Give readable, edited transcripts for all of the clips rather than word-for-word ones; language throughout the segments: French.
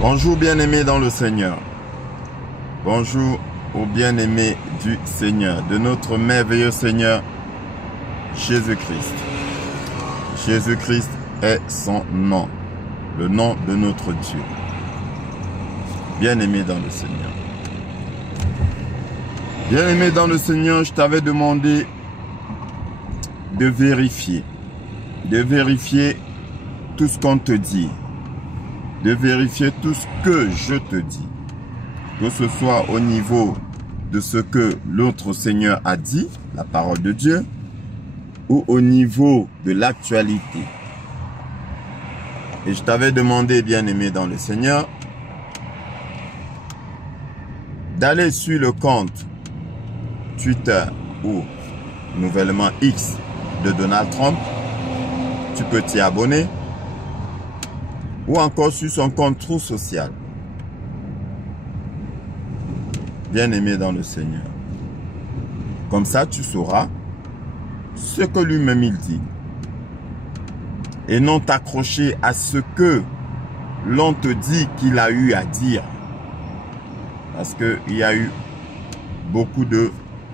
Bonjour bien-aimés dans le Seigneur. Bonjour aux bien-aimés du Seigneur, de notre merveilleux Seigneur Jésus-Christ. Jésus-Christ est son nom, le nom de notre Dieu. Bien-aimés dans le Seigneur. Bien-aimés dans le Seigneur, je t'avais demandé de vérifier tout ce qu'on te dit, de vérifier tout ce que je te dis, que ce soit au niveau de ce que l'autre Seigneur a dit, la parole de Dieu, ou au niveau de l'actualité. Et je t'avais demandé, bien-aimé dans le Seigneur, d'aller sur le compte Twitter ou nouvellement X de Donald Trump. Tu peux t'y abonner. Ou encore sur son compte Truth Social. Bien-aimé dans le Seigneur. Comme ça, tu sauras ce que lui-même il dit. Et non t'accrocher à ce que l'on te dit qu'il a eu à dire. Parce qu'il y a eu beaucoup de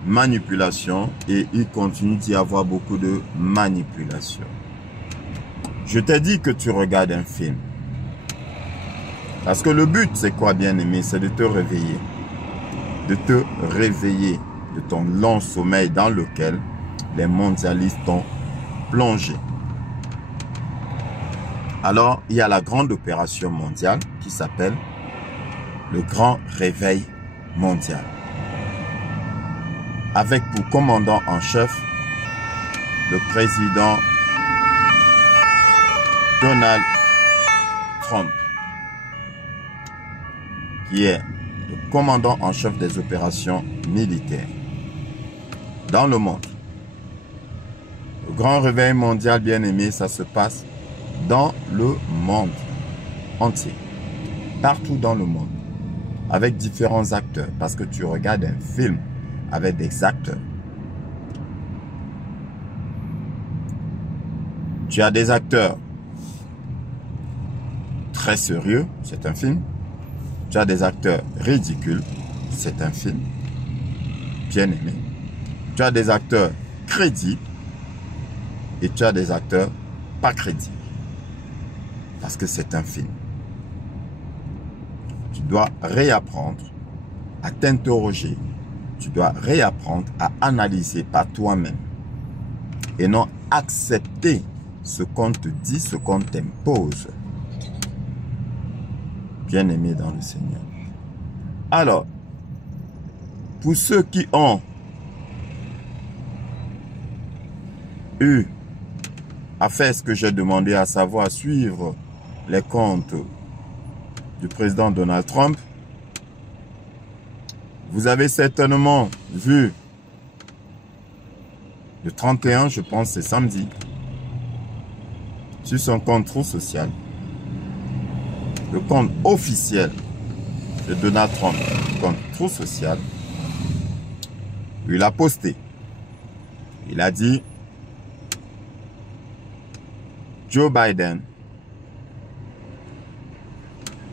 manipulation et il continue d'y avoir beaucoup de manipulation. Je t'ai dit que tu regardes un film. Parce que le but, c'est quoi, bien-aimé? C'est de te réveiller. De te réveiller de ton long sommeil dans lequel les mondialistes t'ont plongé. Alors, il y a la grande opération mondiale qui s'appelle le Grand Réveil Mondial. Avec pour commandant en chef le président Donald Trump, qui est le commandant en chef des opérations militaires dans le monde. Le grand réveil mondial, bien-aimé, ça se passe dans le monde entier, partout dans le monde, avec différents acteurs, parce que tu regardes un film avec des acteurs. Tu as des acteurs très sérieux, c'est un film. Tu as des acteurs ridicules, c'est un film, bien aimé. Tu as des acteurs crédibles et tu as des acteurs pas crédibles. Parce que c'est un film. Tu dois réapprendre à t'interroger. Tu dois réapprendre à analyser par toi-même. Et non accepter ce qu'on te dit, ce qu'on t'impose. Bien-aimé dans le Seigneur. Alors, pour ceux qui ont eu à faire ce que j'ai demandé, à savoir suivre les comptes du président Donald Trump, vous avez certainement vu le 31, je pense c'est samedi, sur son compte Truth Social, le compte officiel de Donald Trump, le compte Truth Social, il a posté. Il a dit Joe Biden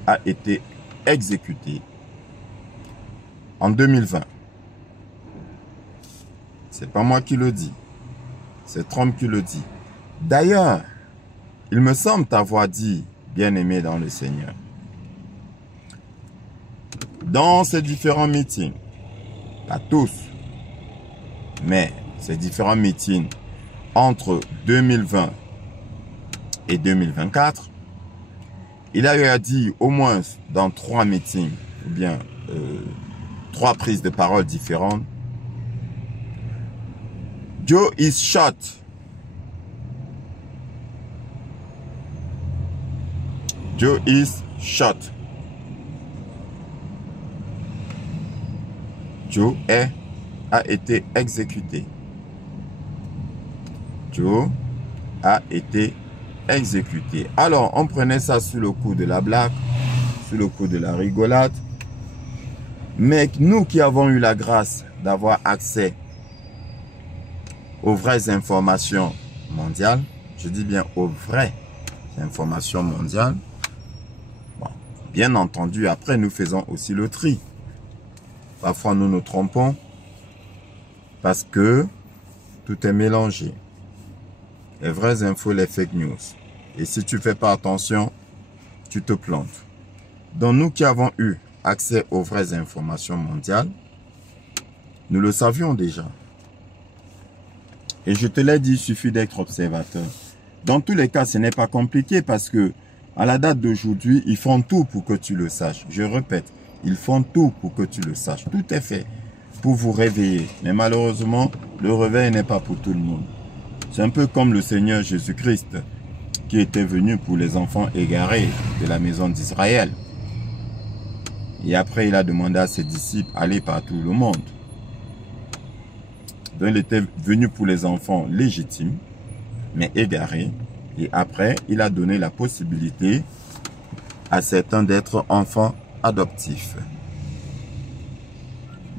a été exécuté en 2020. C'est pas moi qui le dis, c'est Trump qui le dit. D'ailleurs, il me semble t'avoir dit, bien-aimé dans le Seigneur, dans ces différents meetings, pas tous, mais ces différents meetings entre 2020 et 2024, il a eu à dire au moins dans 3 meetings, ou bien 3 prises de parole différentes, Joe is shot. Joe is shot. Joe a été exécuté. Joe a été exécuté. Alors, on prenait ça sous le coup de la blague, sous le coup de la rigolade. Mais nous qui avons eu la grâce d'avoir accès aux vraies informations mondiales, je dis bien aux vraies informations mondiales, bon, Bien entendu, après, nous faisons aussi le tri. Parfois, nous nous trompons parce que tout est mélangé. Les vraies infos, les fake news. Et si tu ne fais pas attention, tu te plantes. Donc, nous qui avons eu accès aux vraies informations mondiales, nous le savions déjà. Et je te l'ai dit, il suffit d'être observateur. Dans tous les cas, ce n'est pas compliqué parce que à la date d'aujourd'hui, ils font tout pour que tu le saches. Je répète, ils font tout pour que tu le saches. Tout est fait pour vous réveiller. Mais malheureusement, le réveil n'est pas pour tout le monde. C'est un peu comme le Seigneur Jésus-Christ qui était venu pour les enfants égarés de la maison d'Israël. Et après, il a demandé à ses disciples d'aller par tout le monde. Donc, il était venu pour les enfants légitimes, mais égarés. Et après, il a donné la possibilité à certains d'être enfants adoptifs.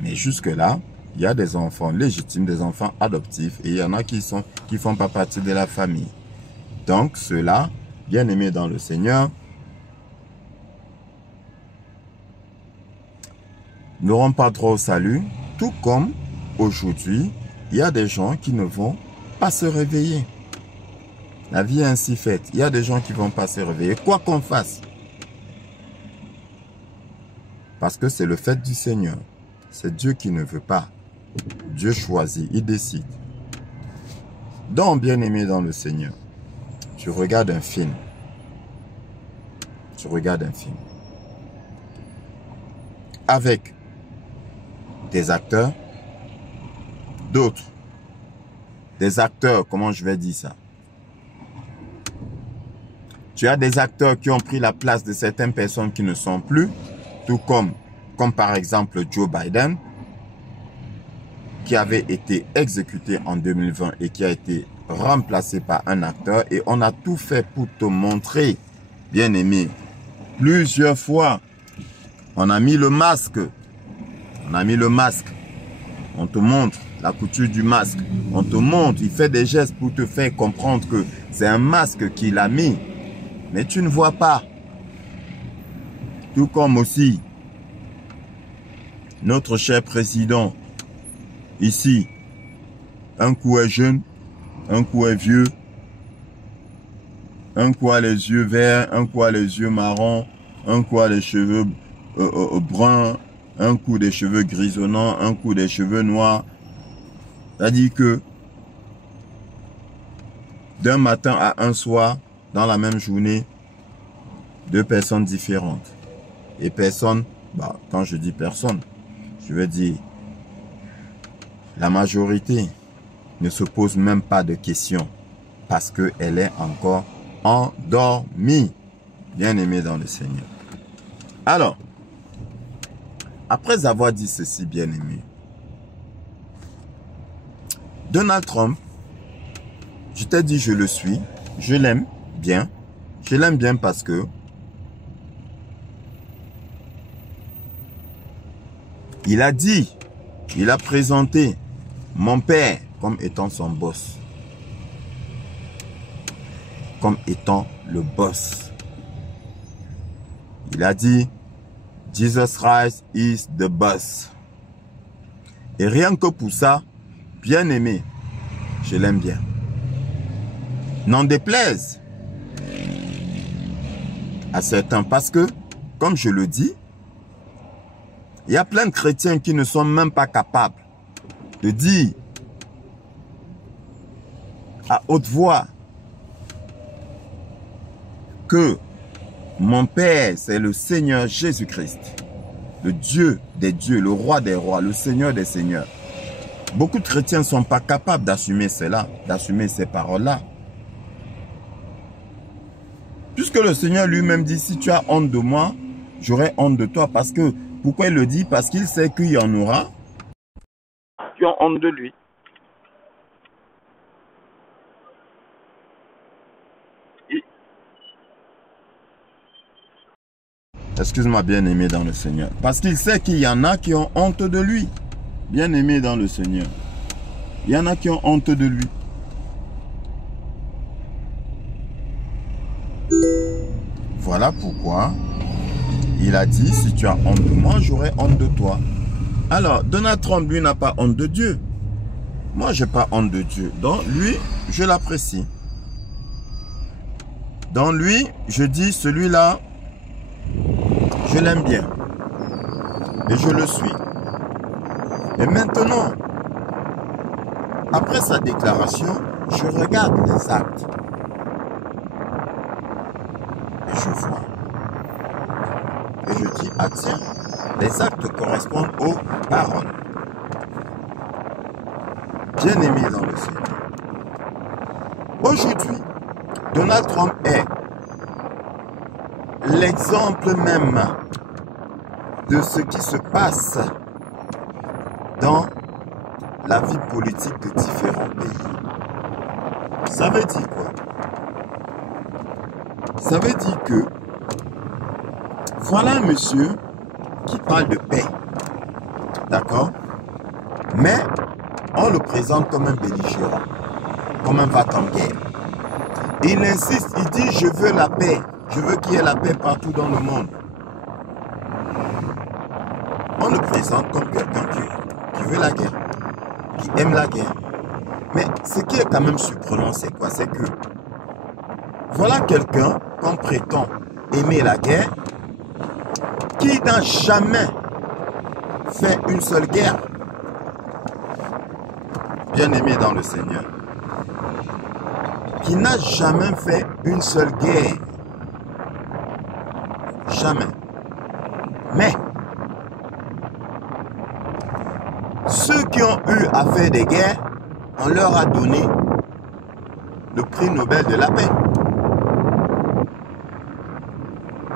Mais jusque-là, il y a des enfants légitimes, des enfants adoptifs, et il y en a qui font pas partie de la famille. Donc, ceux-là, bien aimés dans le Seigneur, n'auront pas droit au salut, tout comme aujourd'hui, il y a des gens qui ne vont pas se réveiller. La vie est ainsi faite. Il y a des gens qui ne vont pas se réveiller, quoi qu'on fasse. Parce que c'est le fait du Seigneur. C'est Dieu qui ne veut pas. Dieu choisit, il décide. Donc, bien-aimé dans le Seigneur, tu regardes un film. Tu regardes un film. Avec des acteurs, d'autres. Des acteurs, comment je vais dire ça? Tu as des acteurs qui ont pris la place de certaines personnes qui ne sont plus, tout comme par exemple Joe Biden, qui avait été exécuté en 2020 et qui a été remplacé par un acteur. Et on a tout fait pour te montrer, bien aimé, plusieurs fois. On a mis le masque. On a mis le masque. On te montre la couture du masque. On te montre, il fait des gestes pour te faire comprendre que c'est un masque qu'il a mis. Mais tu ne vois pas. Tout comme aussi notre cher président, ici, un coup est jeune, un coup est vieux, un coup a les yeux verts, un coup a les yeux marrons, un coup a les cheveux bruns, un coup des cheveux grisonnants, un coup des cheveux noirs. C'est-à-dire que d'un matin à un soir, dans la même journée, deux personnes différentes. Et personne, quand je dis personne, je veux dire la majorité ne se pose même pas de questions parce qu'elle est encore endormie. Bien aimée dans le Seigneur. Alors, après avoir dit ceci, bien aimé, Donald Trump, je t'ai dit je le suis, je l'aime bien. Je l'aime bien parce que il a dit, il a présenté mon père comme étant son boss. Comme étant le boss. Il a dit, Jesus Christ is the boss. Et rien que pour ça, bien aimé, je l'aime bien. N'en déplaise à certains, parce que, comme je le dis, il y a plein de chrétiens qui ne sont même pas capables de dire à haute voix que mon Père, c'est le Seigneur Jésus-Christ, le Dieu des dieux, le roi des rois, le Seigneur des seigneurs. Beaucoup de chrétiens ne sont pas capables d'assumer cela, d'assumer ces paroles-là. Puisque le Seigneur lui-même dit, si tu as honte de moi, j'aurai honte de toi. Parce que, pourquoi il le dit? Parce qu'il sait qu'il y en aura qui ont honte de lui. Excuse-moi, bien-aimé dans le Seigneur. Parce qu'il sait qu'il y en a qui ont honte de lui. Bien-aimé dans le Seigneur. Il y en a qui ont honte de lui. Voilà pourquoi Il a dit, si tu as honte de moi, j'aurai honte de toi. Alors, Donald Trump, lui, n'a pas honte de Dieu. Moi, je n'ai pas honte de Dieu. Donc, lui, je l'apprécie. Dans lui, je dis, celui-là, je l'aime bien. Et je le suis. Et maintenant, après sa déclaration, je regarde les actes. Et je vois. Et je dis, ah tiens, les actes correspondent aux paroles. Bien aimé dans le Seigneur. Aujourd'hui, Donald Trump est l'exemple même de ce qui se passe dans la vie politique de différents pays. Ça veut dire quoi? Ça veut dire que voilà un monsieur qui parle de paix. D'accord? Mais on le présente comme un belligérant, comme un va-t-en-guerre. Il insiste, il dit je veux la paix. Je veux qu'il y ait la paix partout dans le monde. On le présente comme quelqu'un qui veut la guerre, qui aime la guerre. Mais ce qui est quand même surprenant, c'est quoi? C'est que voilà quelqu'un qu'on prétend aimer la guerre, qui n'a jamais fait une seule guerre. Bien aimé dans le Seigneur. Qui n'a jamais fait une seule guerre. Jamais. Mais ceux qui ont eu à faire des guerres, on leur a donné le prix Nobel de la paix.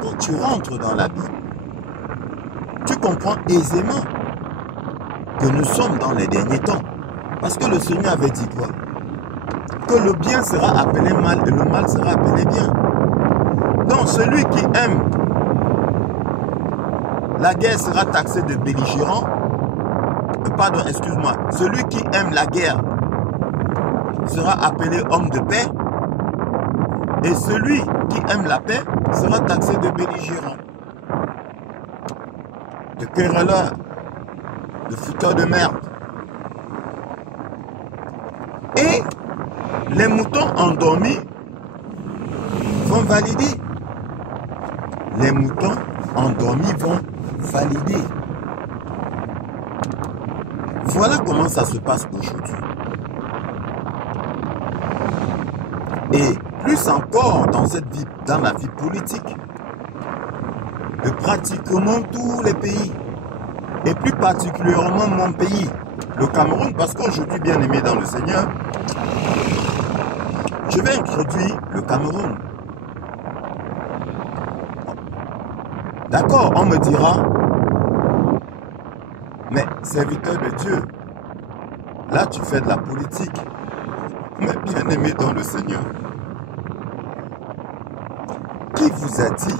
Quand tu rentres dans la Bible, tu comprends aisément que nous sommes dans les derniers temps. Parce que le Seigneur avait dit quoi? Que le bien sera appelé mal et le mal sera appelé bien. Donc celui qui aime la guerre sera taxé de belligérant. Pardon, excuse-moi. Celui qui aime la guerre sera appelé homme de paix. Et celui qui aime la paix sera taxé de belligérant, de querelleur, de fouteur de merde. Et les moutons endormis vont valider. Les moutons endormis vont valider. Voilà comment ça se passe aujourd'hui. Et plus encore dans cette vie, dans la vie politique de pratiquement tous les pays, et plus particulièrement mon pays, le Cameroun, parce qu'aujourd'hui, bien aimé dans le Seigneur, je vais introduire le Cameroun. D'accord, on me dira, mais serviteur de Dieu, là tu fais de la politique. Mais bien aimé dans le Seigneur, qui vous a dit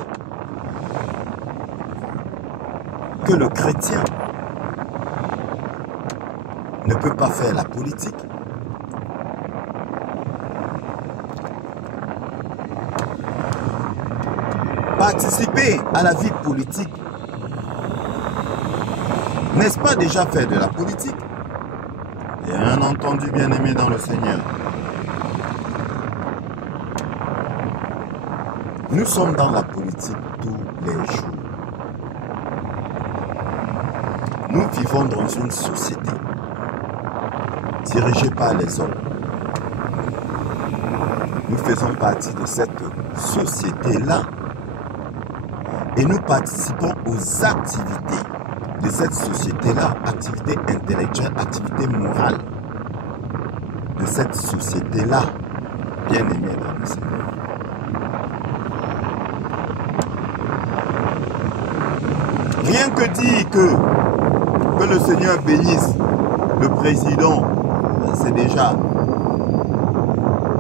que le chrétien ne peut pas faire la politique? Participer à la vie politique, n'est-ce pas déjà faire de la politique? Bien entendu, bien aimé dans le Seigneur. Nous sommes dans la politique tous les jours. Nous vivons dans une société dirigée par les hommes. Nous faisons partie de cette société-là et nous participons aux activités de cette société-là, activités intellectuelles, activités morales de cette société-là, bien aimé dans le Seigneur. Rien que dire que le Seigneur bénisse le président, c'est déjà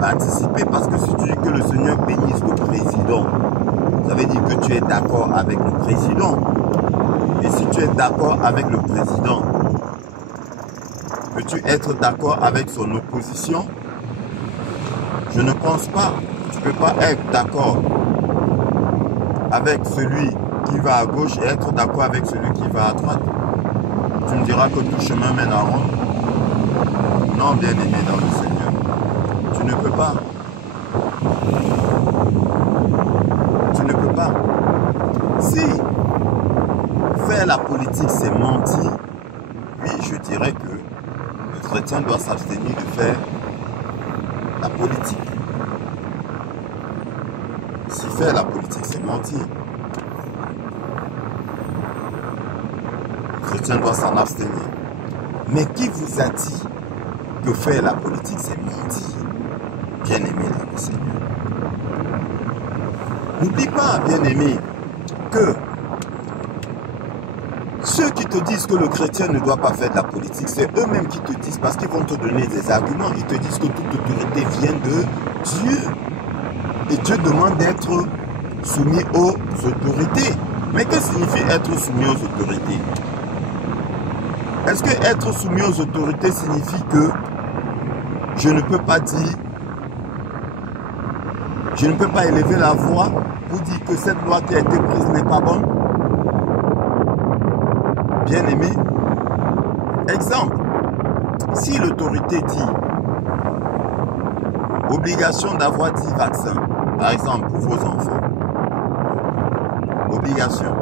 participer, parce que si tu dis que le Seigneur bénisse le président, ça veut dire que tu es d'accord avec le président. Et si tu es d'accord avec le président, peux-tu être d'accord avec son opposition? Je ne pense pas. Tu ne peux pas être d'accord avec celui qui va à gauche et être d'accord avec celui qui va à droite. Tu me diras que tout chemin mène à Rome. Non, bien-aimé dans le Seigneur. Tu ne peux pas. Tu ne peux pas. Si faire la politique, c'est mentir, oui, je dirais que le chrétien doit s'abstenir de faire la politique. Si faire la politique, c'est mentir, le chrétien doit s'en abstenir. Mais qui vous a dit que faire la politique, c'est mentir? Bien-aimé dans le Seigneur. N'oublie pas, bien-aimé, que ceux qui te disent que le chrétien ne doit pas faire de la politique, c'est eux-mêmes qui te disent, parce qu'ils vont te donner des arguments, ils te disent que toute autorité vient de Dieu. Et Dieu demande d'être soumis aux autorités. Mais que signifie être soumis aux autorités? Est-ce que être soumis aux autorités signifie que je ne peux pas dire, je ne peux pas élever la voix pour dire que cette loi qui a été prise n'est pas bonne? Bien-aimé, exemple, si l'autorité dit obligation d'avoir 10 vaccins, par exemple pour vos enfants, obligation,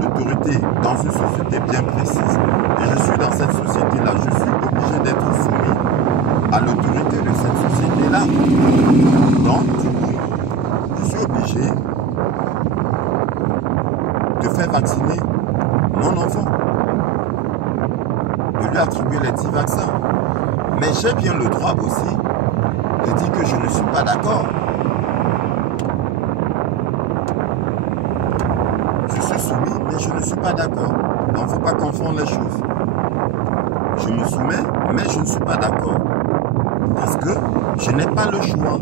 l'autorité dans une société bien précise, et je suis dans cette société-là, je suis obligé d'être soumis à l'autorité de cette société-là. Donc, du coup, je suis obligé de faire vacciner mon enfant, de lui attribuer les 10 vaccins. Mais j'ai bien le droit aussi de dire que je ne suis pas d'accord. Je suis soumis, mais je ne suis pas d'accord. Donc, il ne faut pas confondre les choses. Je me soumets, mais je ne suis pas d'accord. Parce que je n'ai pas le choix.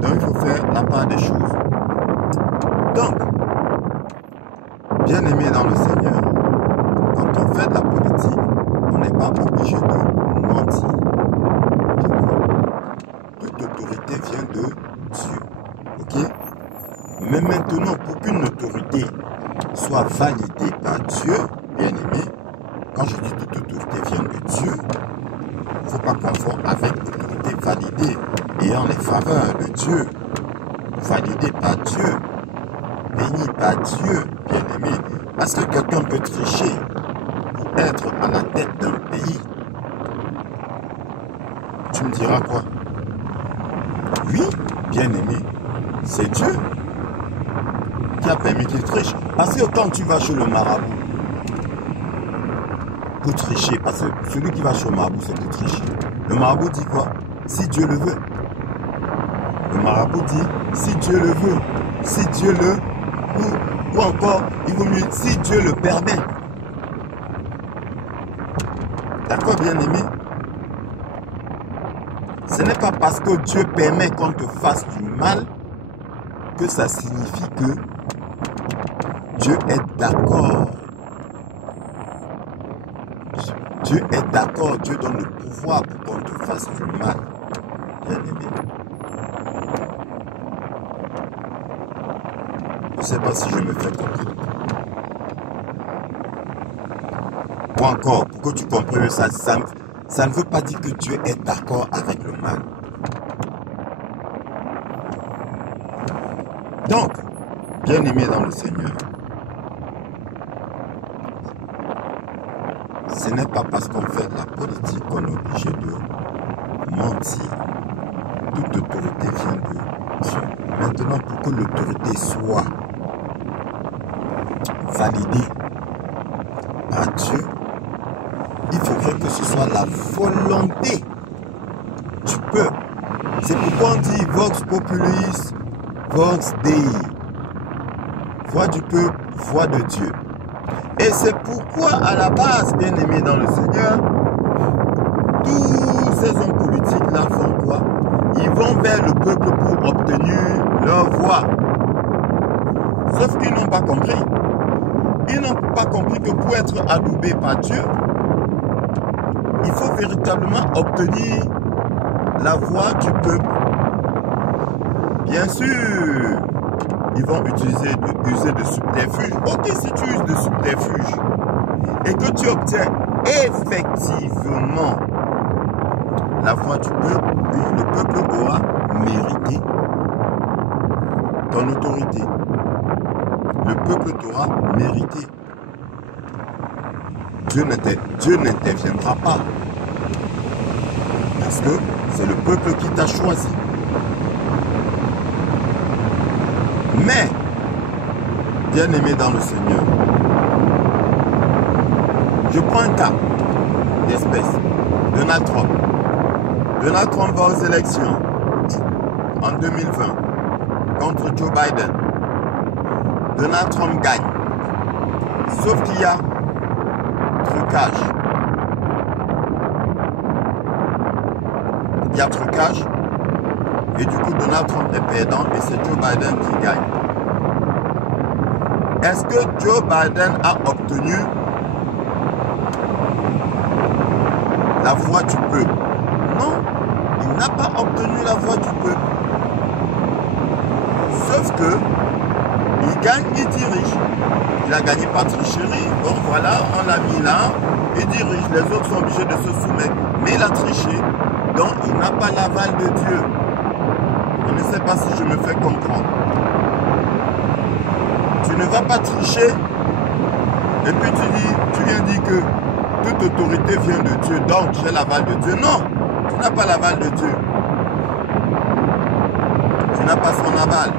Donc, il faut faire la part des choses. Donc, bien-aimé dans le Seigneur, quand on fait de la politique, on n'est pas obligé de mentir. Toute autorité vient de Dieu. Ok? Mais maintenant, pour qu'une autorité soit validée par Dieu, bien-aimé, quand je dis toute autorité vient de Dieu, il ne faut pas confondre avec l'autorité validée ayant les faveurs de Dieu, validée par Dieu, bénie par Dieu, bien-aimé. Parce que quelqu'un peut tricher pour être à la tête d'un pays. Tu me diras quoi? Oui, bien-aimé, c'est Dieu qui a permis qu'il triche. Parce que quand tu vas chez le marabout, pour tricher, parce que celui qui va chez le marabout, c'est pour tricher. Le marabout dit quoi? Si Dieu le veut. Le marabout dit, si Dieu le veut, si Dieu le... Ou encore, il vaut mieux, si Dieu le permet. D'accord, bien-aimé? Ce n'est pas parce que Dieu permet qu'on te fasse du mal que ça signifie que Dieu est d'accord. Dieu est d'accord, Dieu donne le pouvoir pour qu'on te fasse du mal, bien-aimé. Je ne sais pas si je me fais comprendre. Ou encore, pour que tu comprennes ça, ça ne veut pas dire que Dieu est d'accord avec le mal. Donc, bien-aimé dans le Seigneur, ce n'est pas parce qu'on fait de la politique qu'on est obligé de mentir. Toute autorité vient de Dieu. Maintenant, pour que l'autorité soit validée par Dieu, il faudrait que ce soit la volonté du peuple. C'est pourquoi on dit Vox Populis, Vox Dei. Voix du peuple, voix de Dieu. Et c'est pourquoi, à la base, bien-aimés dans le Seigneur, tous ces hommes politiques-là font quoi? Ils vont vers le peuple pour obtenir leur voix. Sauf qu'ils n'ont pas compris. Ils n'ont pas compris que pour être adoubé par Dieu, il faut véritablement obtenir la voix du peuple. Bien sûr, ils vont user de peuple t'aura mérité. Dieu n'interviendra pas. Parce que c'est le peuple qui t'a choisi. Mais, bien-aimé dans le Seigneur, je prends un cas d'espèce. Donald Trump. Donald Trump va aux élections en 2020 contre Joe Biden. Donald Trump gagne. Sauf qu'il y a trucage. Il y a trucage. Et du coup, Donald Trump est perdant et c'est Joe Biden qui gagne. Est-ce que Joe Biden a obtenu la voix du peuple? Non, il n'a pas obtenu la voix du peuple. Sauf que il gagne, il dirige. Il a gagné par tricherie. Donc voilà, on l'a mis là, il dirige. Les autres sont obligés de se soumettre. Mais il a triché. Donc il n'a pas l'aval de Dieu. Je ne sais pas si je me fais comprendre. Tu ne vas pas tricher et puis tu viens dire que toute autorité vient de Dieu, donc j'ai l'aval de Dieu. Non, tu n'as pas l'aval de Dieu. Tu n'as pas son aval.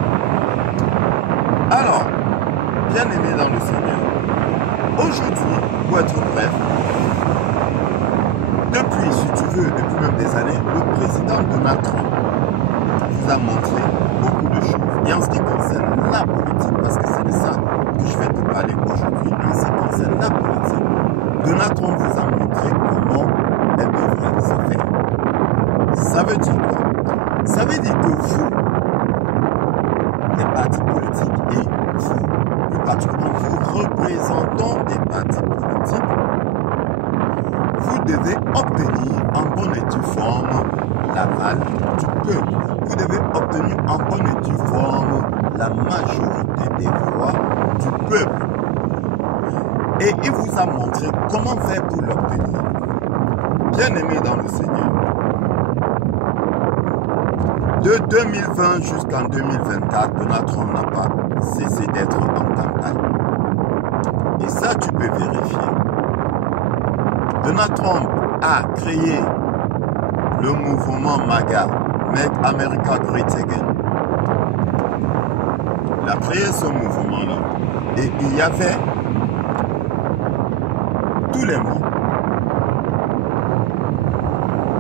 Alors, bien-aimé dans le Seigneur, aujourd'hui, pour être bref, depuis, si tu veux, depuis même des années, le président Donald Trump vous a montré beaucoup de choses. Et en ce qui concerne la politique, parce que c'est de ça que je vais te parler aujourd'hui, en ce qui concerne la politique, Donald Trump vous a montré comment elle devrait se faire. Ça veut dire quoi? Ça veut dire que vous, les partis politiques et vous, plus particulièrement vous représentants des partis politiques, vous devez obtenir en bonne et due forme l'aval du peuple. Vous devez obtenir en bonne et due forme la majorité des voix du peuple. Et il vous a montré comment faire pour l'obtenir. Bien-aimé dans le Seigneur, de 2020 jusqu'en 2024, Donald Trump n'a pas cessé d'être en campagne. Et ça, tu peux vérifier. Donald Trump a créé le mouvement MAGA, Make America Great Again. Il a créé ce mouvement-là. Et il y avait tous les mois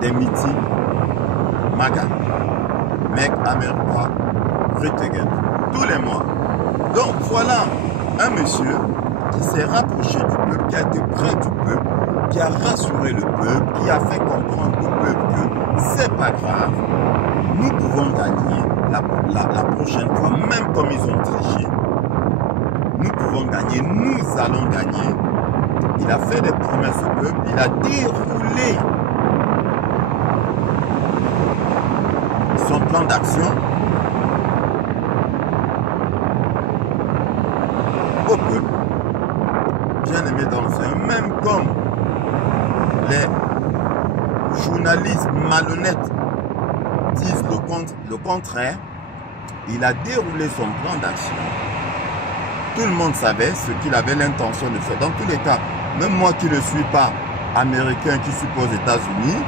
des meetings MAGA, Make America Great Again. Tous les mois. Donc voilà un monsieur qui s'est rapproché du peuple, qui a été près du peuple, qui a rassuré le peuple, qui a fait comprendre au peuple que c'est pas grave, nous pouvons gagner la prochaine fois, même comme ils ont triché. Nous pouvons gagner, nous allons gagner. Il a fait des promesses au peuple, il a déroulé son plan d'action au peuple. Bien aimé dans le Seigneur, même comme les journalistes malhonnêtes disent le contraire, il a déroulé son plan d'action. Tout le monde savait ce qu'il avait l'intention de faire. Dans tous les cas, même moi qui ne suis pas américain, qui suis pas aux États-Unis,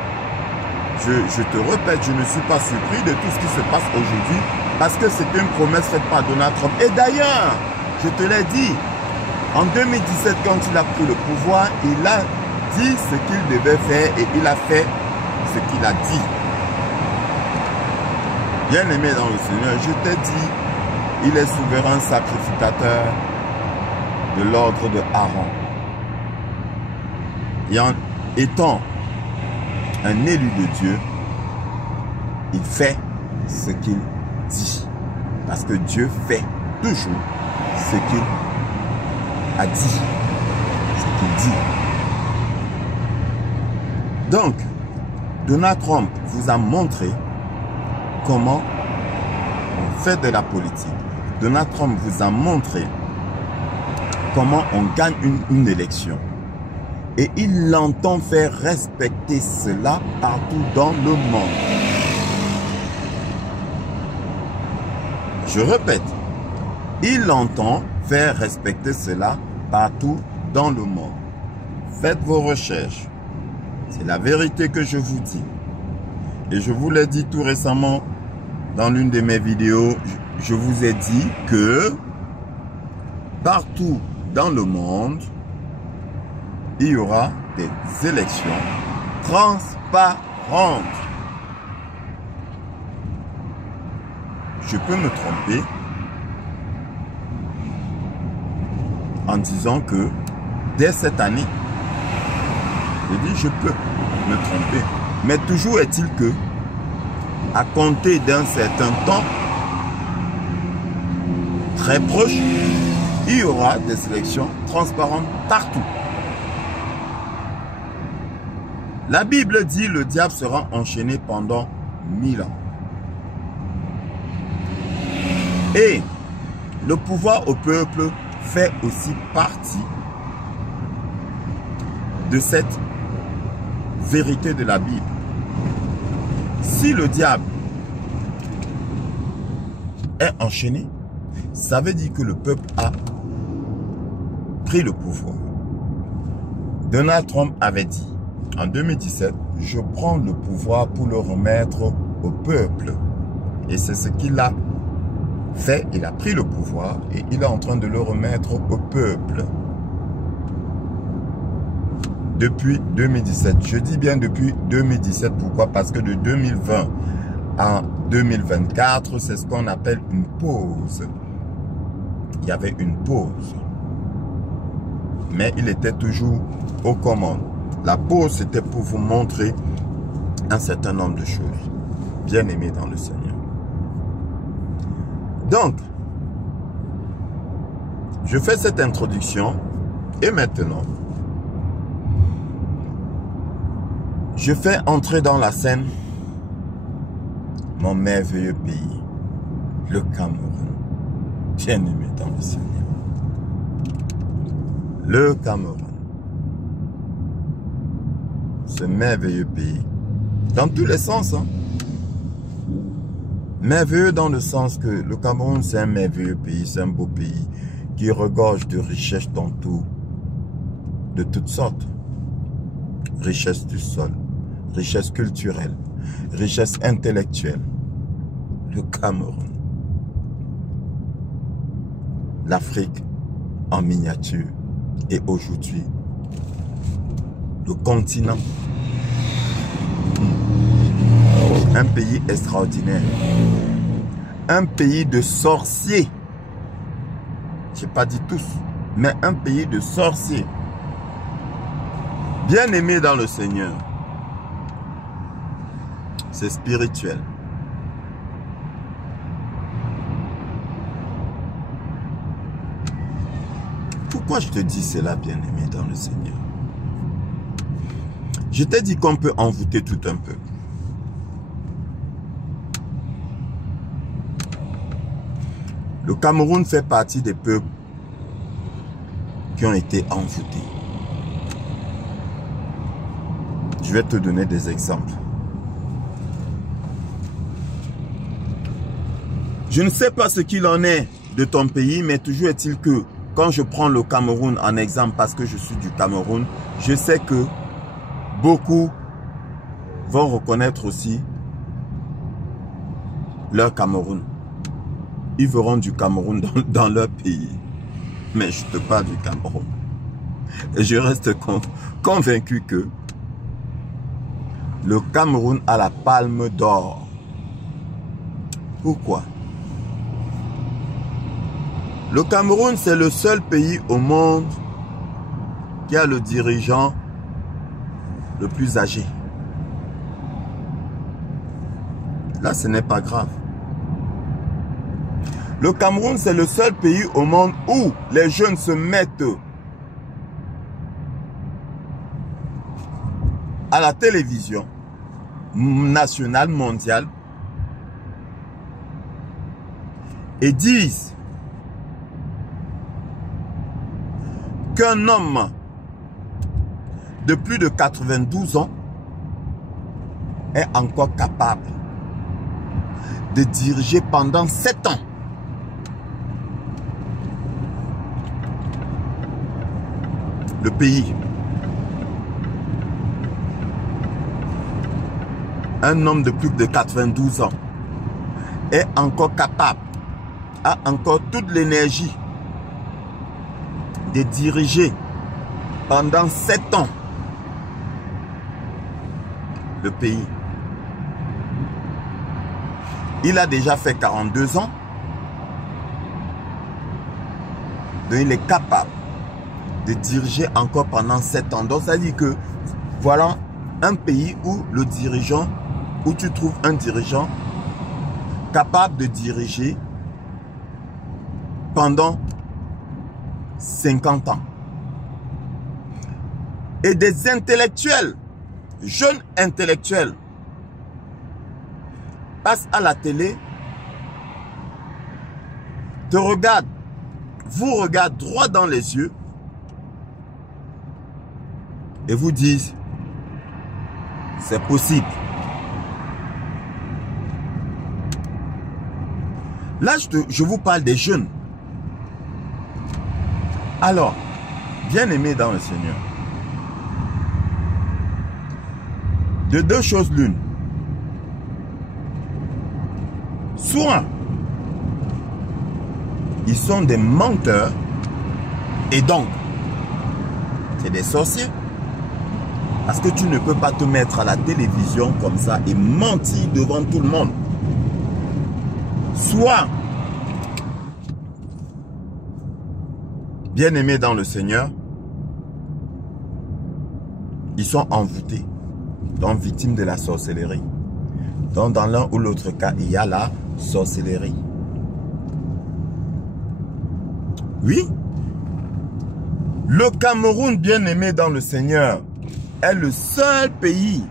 je te répète, je ne suis pas surpris de tout ce qui se passe aujourd'hui parce que c'était une promesse faite par Donald Trump. Et d'ailleurs, je te l'ai dit, en 2017, quand il a pris le pouvoir, il a dit ce qu'il devait faire et il a fait ce qu'il a dit. Bien-aimé dans le Seigneur, je t'ai dit, il est souverain sacrificateur de l'ordre de Aaron. Et en étant un élu de Dieu, il fait ce qu'il dit. Parce que Dieu fait toujours ce qu'il a dit. Ce qu'il dit. Donc, Donald Trump vous a montré comment on fait de la politique. Donald Trump vous a montré comment on gagne une élection. Et il entend faire respecter cela partout dans le monde. Je répète, Il entend faire respecter cela partout dans le monde. Faites vos recherches. C'est la vérité que je vous dis. Et je vous l'ai dit tout récemment dans l'une de mes vidéos. Je vous ai dit que partout dans le monde, il y aura des élections transparentes. Je peux me tromper en disant que dès cette année, je dis je peux me tromper. Mais toujours est-il que, à compter d'un certain temps, très proche, il y aura des élections transparentes partout. La Bible dit le diable sera enchaîné pendant 1000 ans. Et le pouvoir au peuple fait aussi partie de cette vérité de la Bible. Si le diable est enchaîné, ça veut dire que le peuple a pris le pouvoir. Donald Trump avait dit en 2017, je prends le pouvoir pour le remettre au peuple. Et c'est ce qu'il a fait. Il a pris le pouvoir et il est en train de le remettre au peuple. Depuis 2017. Je dis bien depuis 2017. Pourquoi? Parce que de 2020 à 2024, c'est ce qu'on appelle une pause. Il y avait une pause. Mais il était toujours aux commandes. La pause, c'était pour vous montrer un certain nombre de choses. Bien aimés dans le Seigneur. Donc, je fais cette introduction et maintenant, je fais entrer dans la scène mon merveilleux pays, le Cameroun. Bien aimé dans le Seigneur. Le Cameroun. Ce merveilleux pays. Dans tous les sens. Hein? Merveilleux dans le sens que le Cameroun, c'est un merveilleux pays. C'est un beau pays qui regorge de richesses dans tout. De toutes sortes. Richesse du sol. Richesse culturelle. Richesse intellectuelle. Le Cameroun. L'Afrique en miniature. Et aujourd'hui, le continent. Un pays extraordinaire. Un pays de sorciers. Je n'ai pas dit tous, mais un pays de sorciers. Bien aimé dans le Seigneur. C'est spirituel. Pourquoi je te dis cela, bien-aimé dans le Seigneur? Je t'ai dit qu'on peut envoûter tout un peu. Le Cameroun fait partie des peuples qui ont été envoûtés. Je vais te donner des exemples. Je ne sais pas ce qu'il en est de ton pays, mais toujours est-il que quand je prends le Cameroun en exemple parce que je suis du Cameroun, je sais que beaucoup vont reconnaître aussi leur Cameroun. Ils verront du Cameroun dans leur pays. Mais je te parle du Cameroun. Et je reste convaincu que le Cameroun a la palme d'or. Pourquoi? Le Cameroun, c'est le seul pays au monde qui a le dirigeant le plus âgé. Là, ce n'est pas grave. Le Cameroun, c'est le seul pays au monde où les jeunes se mettent à la télévision nationale, mondiale, et disent qu'un homme de plus de 92 ans est encore capable de diriger pendant 7 ans le pays. Un homme de plus de 92 ans est encore capable, a encore toute l'énergie de diriger pendant 7 ans le pays. Il a déjà fait 42 ans. Donc il est capable de diriger encore pendant 7 ans. Donc ça dit que voilà un pays où le dirigeant, où tu trouves un dirigeant capable de diriger pendant 50 ans. Et des intellectuels, jeunes intellectuels, passent à la télé, te regardent, vous regardent droit dans les yeux et vous disent, c'est possible. Là, je vous parle des jeunes. Alors, bien-aimés dans le Seigneur, de deux choses l'une. Soit ils sont des menteurs et donc c'est des sorciers. Parce que tu ne peux pas te mettre à la télévision comme ça et mentir devant tout le monde. Soit, bien-aimés dans le Seigneur, ils sont envoûtés, donc victimes de la sorcellerie. Donc dans l'un ou l'autre cas, il y a la sorcellerie. Oui, le Cameroun, bien-aimé dans le Seigneur, est le seul pays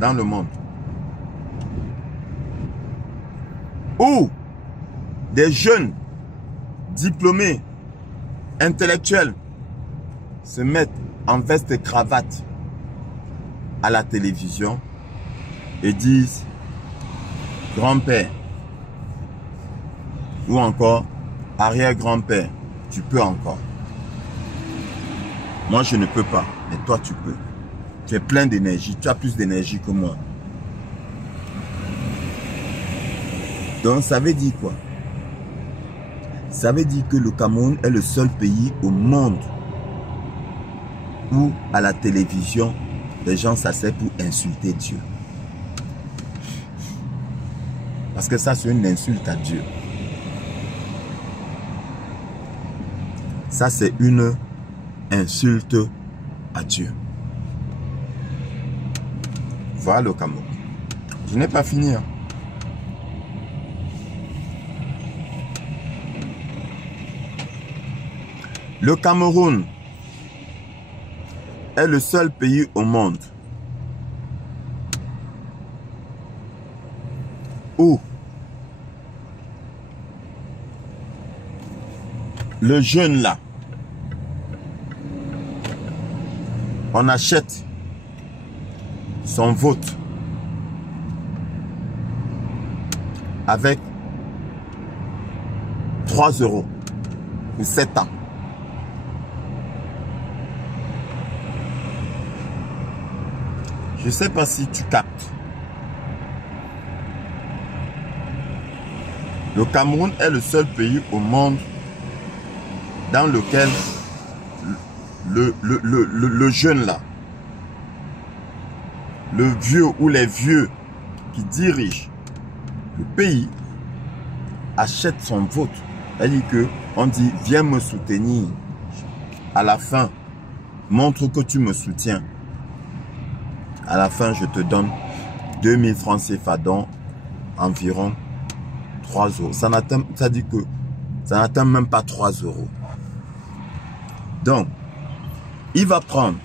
dans le monde où des jeunes diplômés, intellectuels se mettent en veste et cravate à la télévision et disent grand-père ou encore arrière-grand-père, tu peux encore. Moi, je ne peux pas, mais toi, tu peux. Tu es plein d'énergie, tu as plus d'énergie que moi. Donc, ça veut dire quoi? Ça veut dire que le Cameroun est le seul pays au monde où, à la télévision, les gens s'asseyent pour insulter Dieu. Parce que ça, c'est une insulte à Dieu. Ça, c'est une insulte à Dieu. Voilà le Cameroun. Je n'ai pas fini. Hein. Le Cameroun est le seul pays au monde où le jeune là, on achète son vote avec 3 € pour 7 ans. Je ne sais pas si tu captes. Le Cameroun est le seul pays au monde dans lequel le jeune là, le vieux ou les vieux qui dirigent le pays achètent son vote. C'est-à-dire qu'on dit viens me soutenir. À la fin, montre que tu me soutiens. À la fin, je te donne 2000 francs CFA, donc environ 3 €. Ça dit que ça n'atteint même pas 3 €. Donc, il va prendre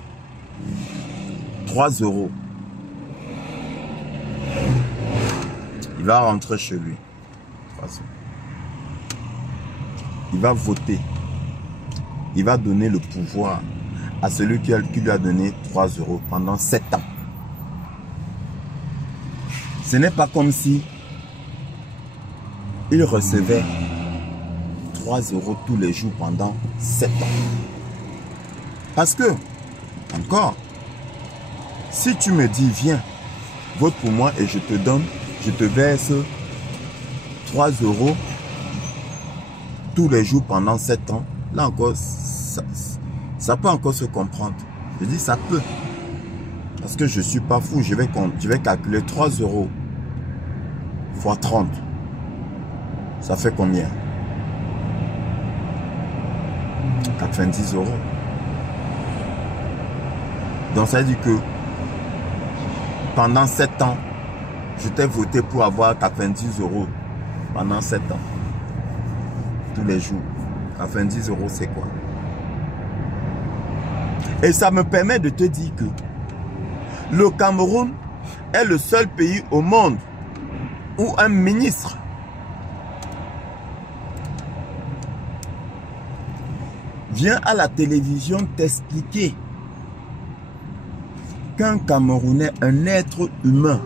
3 €. Il va rentrer chez lui. 3 €. Il va voter. Il va donner le pouvoir à celui qui lui a donné 3 € pendant 7 ans. Ce n'est pas comme si il recevait 3 € tous les jours pendant 7 ans. Parce que, encore, si tu me dis, viens, vote pour moi et je te donne, je te verse 3 € tous les jours pendant 7 ans, là encore, ça peut encore se comprendre. Je dis, ça peut. Parce que je ne suis pas fou, je vais calculer 3 € fois 30. Ça fait combien? 90 €. Donc ça veut dire que pendant 7 ans, je t'ai voté pour avoir 90 € pendant 7 ans. Tous les jours. 90 € c'est quoi? Et ça me permet de te dire que le Cameroun est le seul pays au monde où un ministre vient à la télévision t'expliquer qu'un Camerounais, un être humain,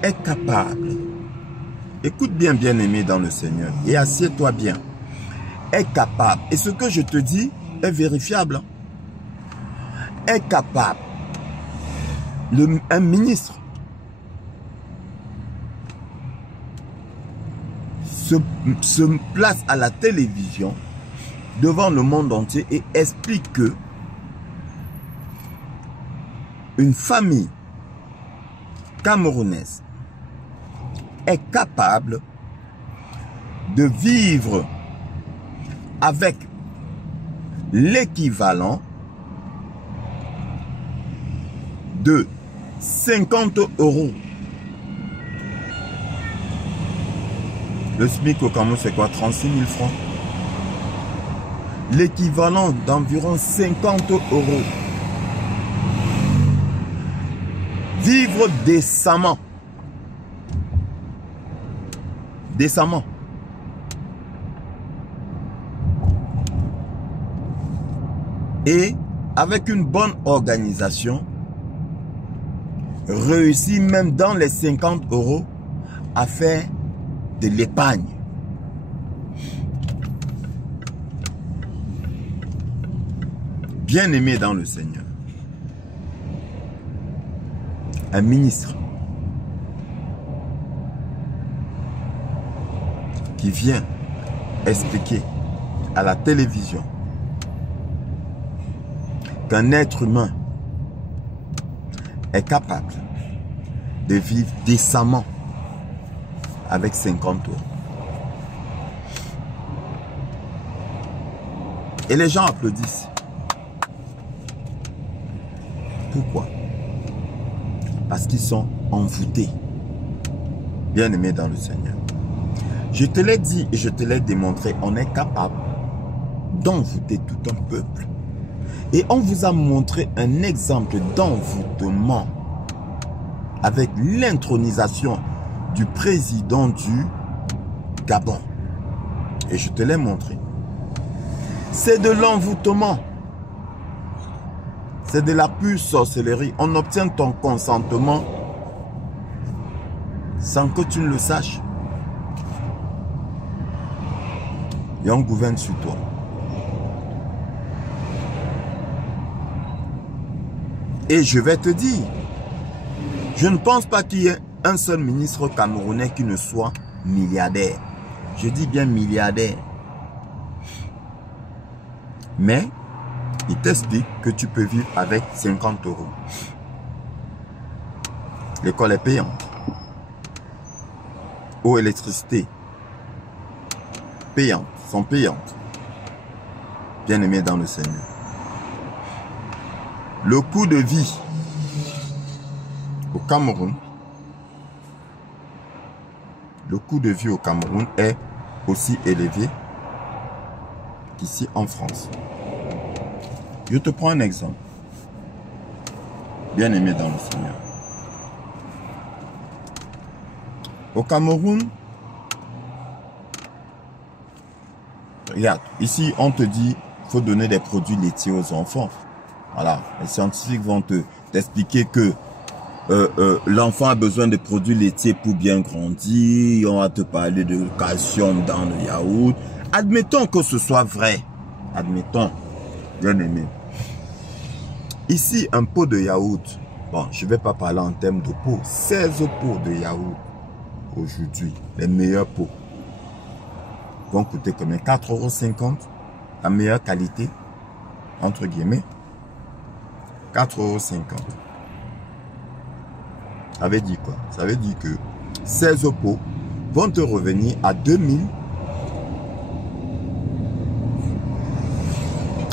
est capable, écoute bien, bien-aimé dans le Seigneur, et assieds-toi bien, est capable, et ce que je te dis est vérifiable, est capable, un ministre se place à la télévision devant le monde entier et explique que une famille camerounaise est capable de vivre avec l'équivalent de 50 €. Le SMIC au Cameroun, c'est quoi? 36 000 francs. L'équivalent d'environ 50 €. Vivre décemment. Décemment. Et avec une bonne organisation, réussir même dans les 50 € à faire de l'épargne. Bien-aimé dans le Seigneur, un ministre qui vient expliquer à la télévision qu'un être humain est capable de vivre décemment avec 50 €. Et les gens applaudissent. Pourquoi? Parce qu'ils sont envoûtés. Bien-aimés dans le Seigneur. Je te l'ai dit et je te l'ai démontré, on est capable d'envoûter tout un peuple. Et on vous a montré un exemple d'envoûtement avec l'intronisation du président du Gabon. Et je te l'ai montré. C'est de l'envoûtement. C'est de la pure sorcellerie. On obtient ton consentement sans que tu ne le saches. Et on gouverne sur toi. Et je vais te dire, je ne pense pas qu'il y ait un seul ministre camerounais qui ne soit milliardaire. Je dis bien milliardaire. Mais il t'explique que tu peux vivre avec 50 €. L'école est payante. Eau, électricité, payantes, sont payantes. Bien-aimés dans le Seigneur. Le coût de vie au Cameroun, est aussi élevé qu'ici en France. Je te prends un exemple. Bien-aimé dans le Seigneur. Au Cameroun, regarde, ici on te dit qu'il faut donner des produits laitiers aux enfants. Voilà, les scientifiques vont t'expliquer que l'enfant a besoin de produits laitiers pour bien grandir. On va te parler de calcium dans le yaourt. Admettons que ce soit vrai. Admettons, bien aimé. Ici, un pot de yaourt. Bon, je ne vais pas parler en termes de pot. 16 pots de yaourt. Aujourd'hui, les meilleurs pots vont coûter combien? 4,50 €. La meilleure qualité, entre guillemets. 4,50 €. Ça veut dire quoi? Ça veut dire que 16 pots vont te revenir à 2000,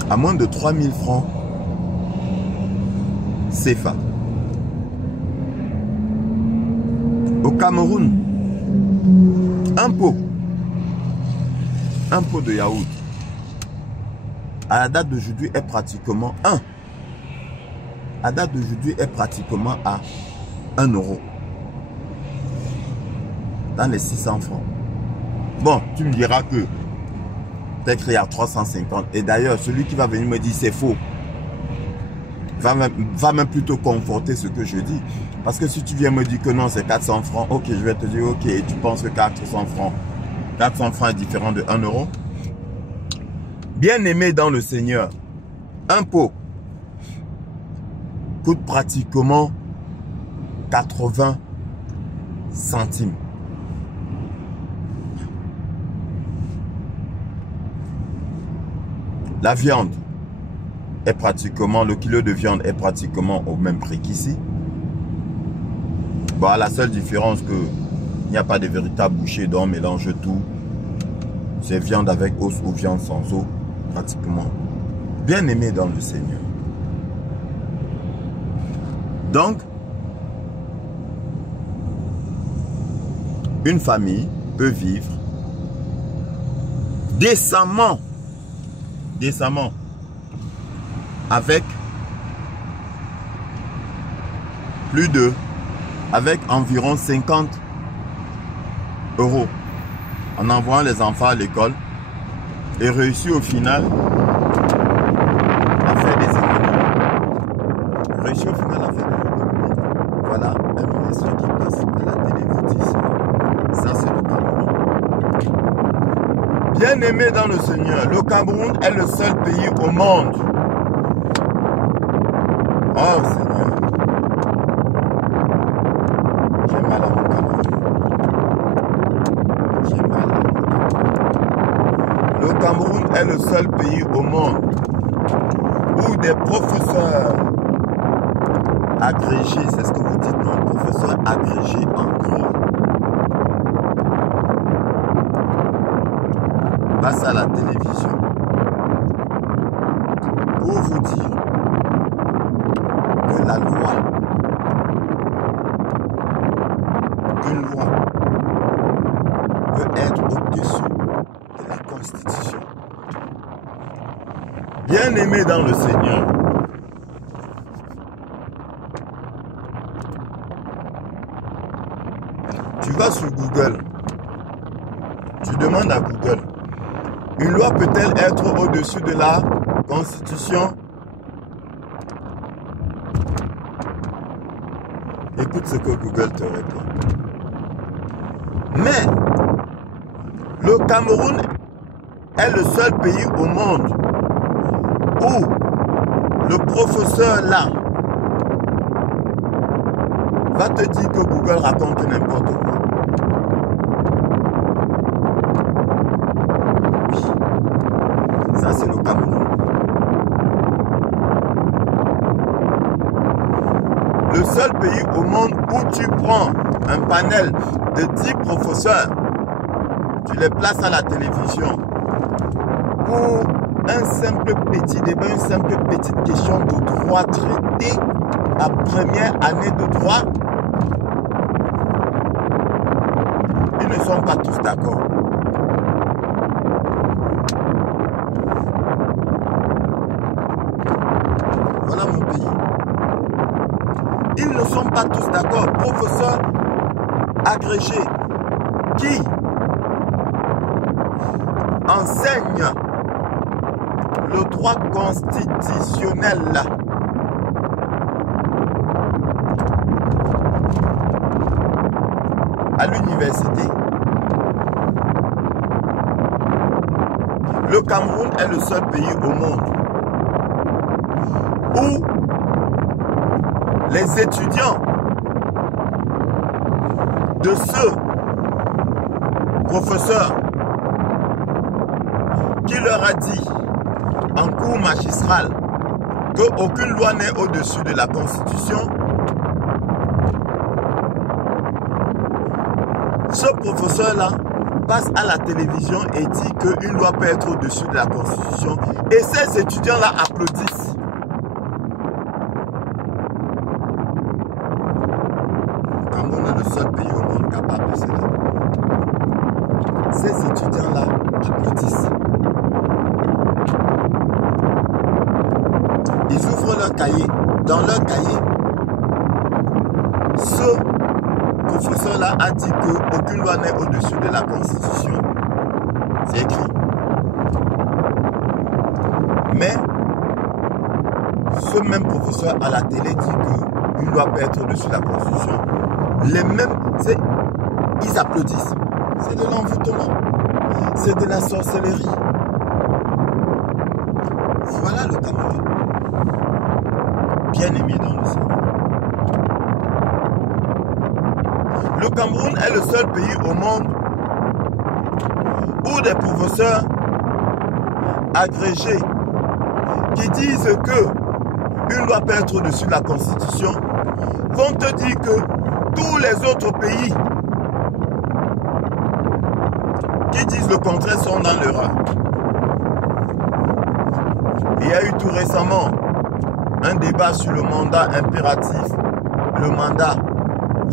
à moins de 3000 francs CFA. Au Cameroun, un pot de yaourt à la date d'aujourd'hui est pratiquement à à 1 € dans les 600 francs. Bon, tu me diras que peut-être il y a 350. Et d'ailleurs, celui qui va venir me dire c'est faux va même plutôt conforter ce que je dis. Parce que si tu viens me dire que non, c'est 400 francs, ok, je vais te dire ok, et tu penses que 400 francs est différent de 1 €. Bien aimé dans le Seigneur, un pot coûte pratiquement 80 centimes. La viande est pratiquement, le kilo de viande est pratiquement au même prix qu'ici. Bon, la seule différence que il n'y a pas de véritable boucher, donc on mélange tout. C'est viande avec os ou viande sans os, pratiquement. Bien aimé dans le Seigneur. Donc, une famille peut vivre décemment avec avec environ 50 € en envoyant les enfants à l'école et réussir au final à faire des économies. Voilà un ministre qui passe à la télévision. Ça, c'est le Cameroun. Bien aimé dans le Seigneur, le Cameroun est le seul pays au monde. Oh Seigneur. J'ai mal à mon Cameroun. Le Cameroun est le seul pays au monde où des professeurs agrégés, c'est ce que vous dites, non? Professeurs agrégés en droit passent à la télévision pour vous dire que la loi, qu'une loi peut être au-dessus de la Constitution. Bien aimé dans le Seigneur, tu vas sur Google, tu demandes à Google, une loi peut-elle être au-dessus de la Constitution? Écoute ce que Google te répond. Mais le Cameroun est le seul pays au monde où le professeur là va te dire que Google raconte n'importe quoi. Oui, ça c'est le Cameroun. Le seul pays au monde où tu prends un panel de 10 professeurs, tu les places à la télévision pour un simple petit débat, une simple petite question de droit traité à première année de droit. Ils ne sont pas tous d'accord. Voilà mon pays. Ils ne sont pas tous d'accord. Professeurs agrégés qui enseignent le droit constitutionnel à l'université Le Cameroun est le seul pays au monde où les étudiants de ce professeur qui leur a dit en cours magistral qu'aucune loi n'est au-dessus de la Constitution, ce professeur-là passe à la télévision et dit qu'une loi peut être au-dessus de la Constitution et ces étudiants-là applaudissent. Le Cameroun est le seul pays au monde capable de cela. Ces étudiants-là applaudissent. Ils ouvrent leur cahier. Dans leur cahier, ce professeur-là a dit qu'aucune loi n'est au-dessus de la Constitution. C'est écrit. Mais ce même professeur à la télé dit qu'une loi peut être au-dessus de la Constitution. Les mêmes, ils applaudissent. C'est de l'envoûtement. C'est de la sorcellerie. Voilà le Cameroun. Bien aimé dans le Seigneur. Le Cameroun est le seul pays au monde où des professeurs agrégés qui disent que une loi peut être au-dessus de la Constitution vont te dire que tous les autres pays qui disent le contraire sont dans l'erreur. Il y a eu tout récemment un débat sur le mandat impératif, le mandat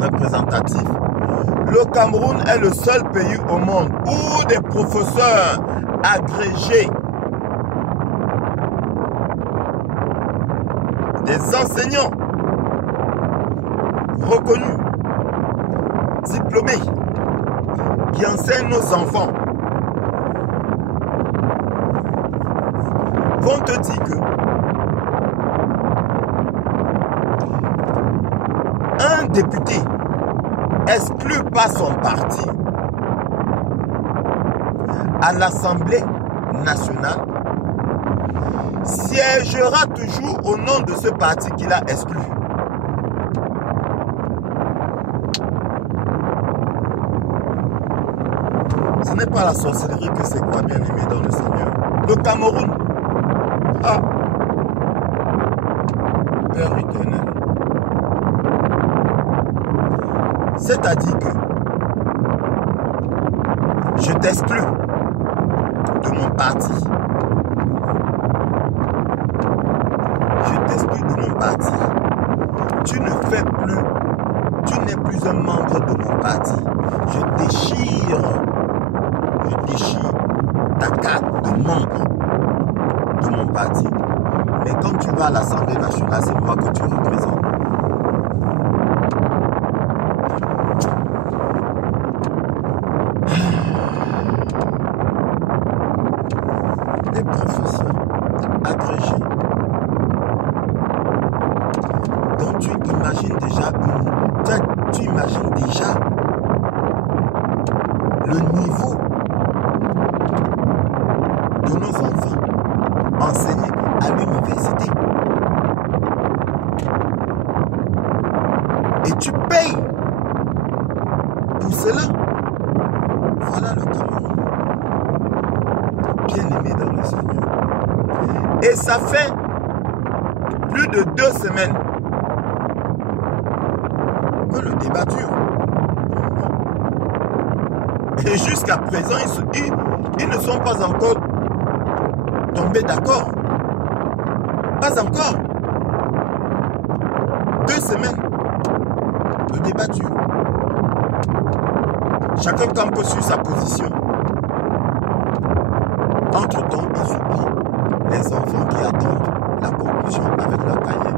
représentatif. Le Cameroun est le seul pays au monde où des professeurs agrégés, des enseignants reconnus, diplômés, qui enseignent nos enfants, vont te dire que un député exclu par son parti à l'Assemblée nationale siégera toujours au nom de ce parti qu'il a exclu. Ce n'est pas la sorcellerie que c'est quoi, bien aimé dans le Seigneur. Le Cameroun, Père éternel, c'est-à-dire que je t'exclus de mon parti. Je t'exclus de mon parti. Tu ne fais plus, tu n'es plus un membre de mon parti. Je déchire ta carte de membre de mon parti. Mais quand tu vas à l'Assemblée nationale, c'est moi que tu représentes. Des professeurs agrégés. Donc tu imagines déjà le niveau de nos enfants enseignés à l'université. Et tu payes pour cela. Voilà le Cameroun. Bien aimé dans le Seigneur. Et ça fait plus de 2 semaines que le débat dure. Et jusqu'à présent, ils ne sont pas encore tombés d'accord. Pas encore. 2 semaines. Le débat dure. Chacun campe sur sa position. Entre-temps, ils oublient les enfants qui attendent la conclusion avec leur cahier.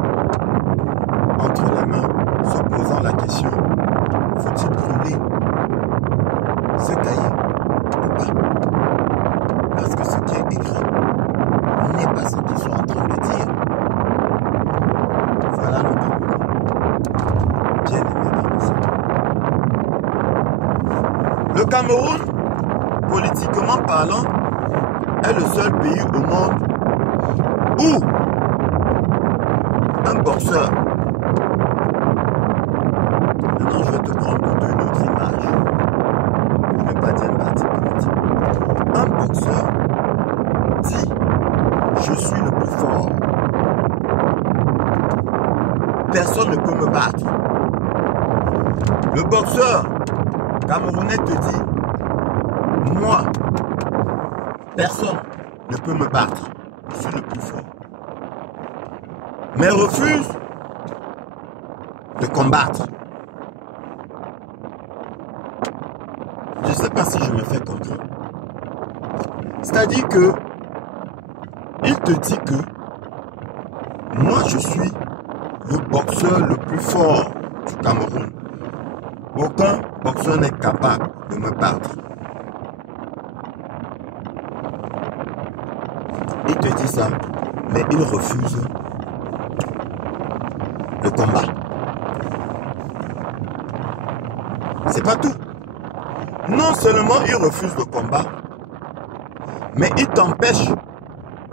Entre les mains, se posant la question, faut-il brûler ce cahier ou pas? Parce que ce qui est écrit n'est pas ce qu'ils sont en train de dire. Voilà le Cameroun. Bien aimé dans le Seigneur. Le Cameroun, politiquement parlant, est le seul pays au monde où un boxeur, maintenant je vais te prendre plutôt une autre image, pour ne pas dire un parti politique. Un boxeur dit, je suis le plus fort. Personne ne peut me battre. Le boxeur camerounais te dit, moi, personne ne peut me battre. Je suis le plus fort. Mais refuse de combattre. Je ne sais pas si je me fais comprendre. C'est-à-dire que il te dit que moi je suis le boxeur le plus fort du Cameroun. Aucun boxeur n'est capable de me battre. Il te dit ça, mais il refuse le combat. C'est pas tout. Non seulement il refuse le combat, mais il t'empêche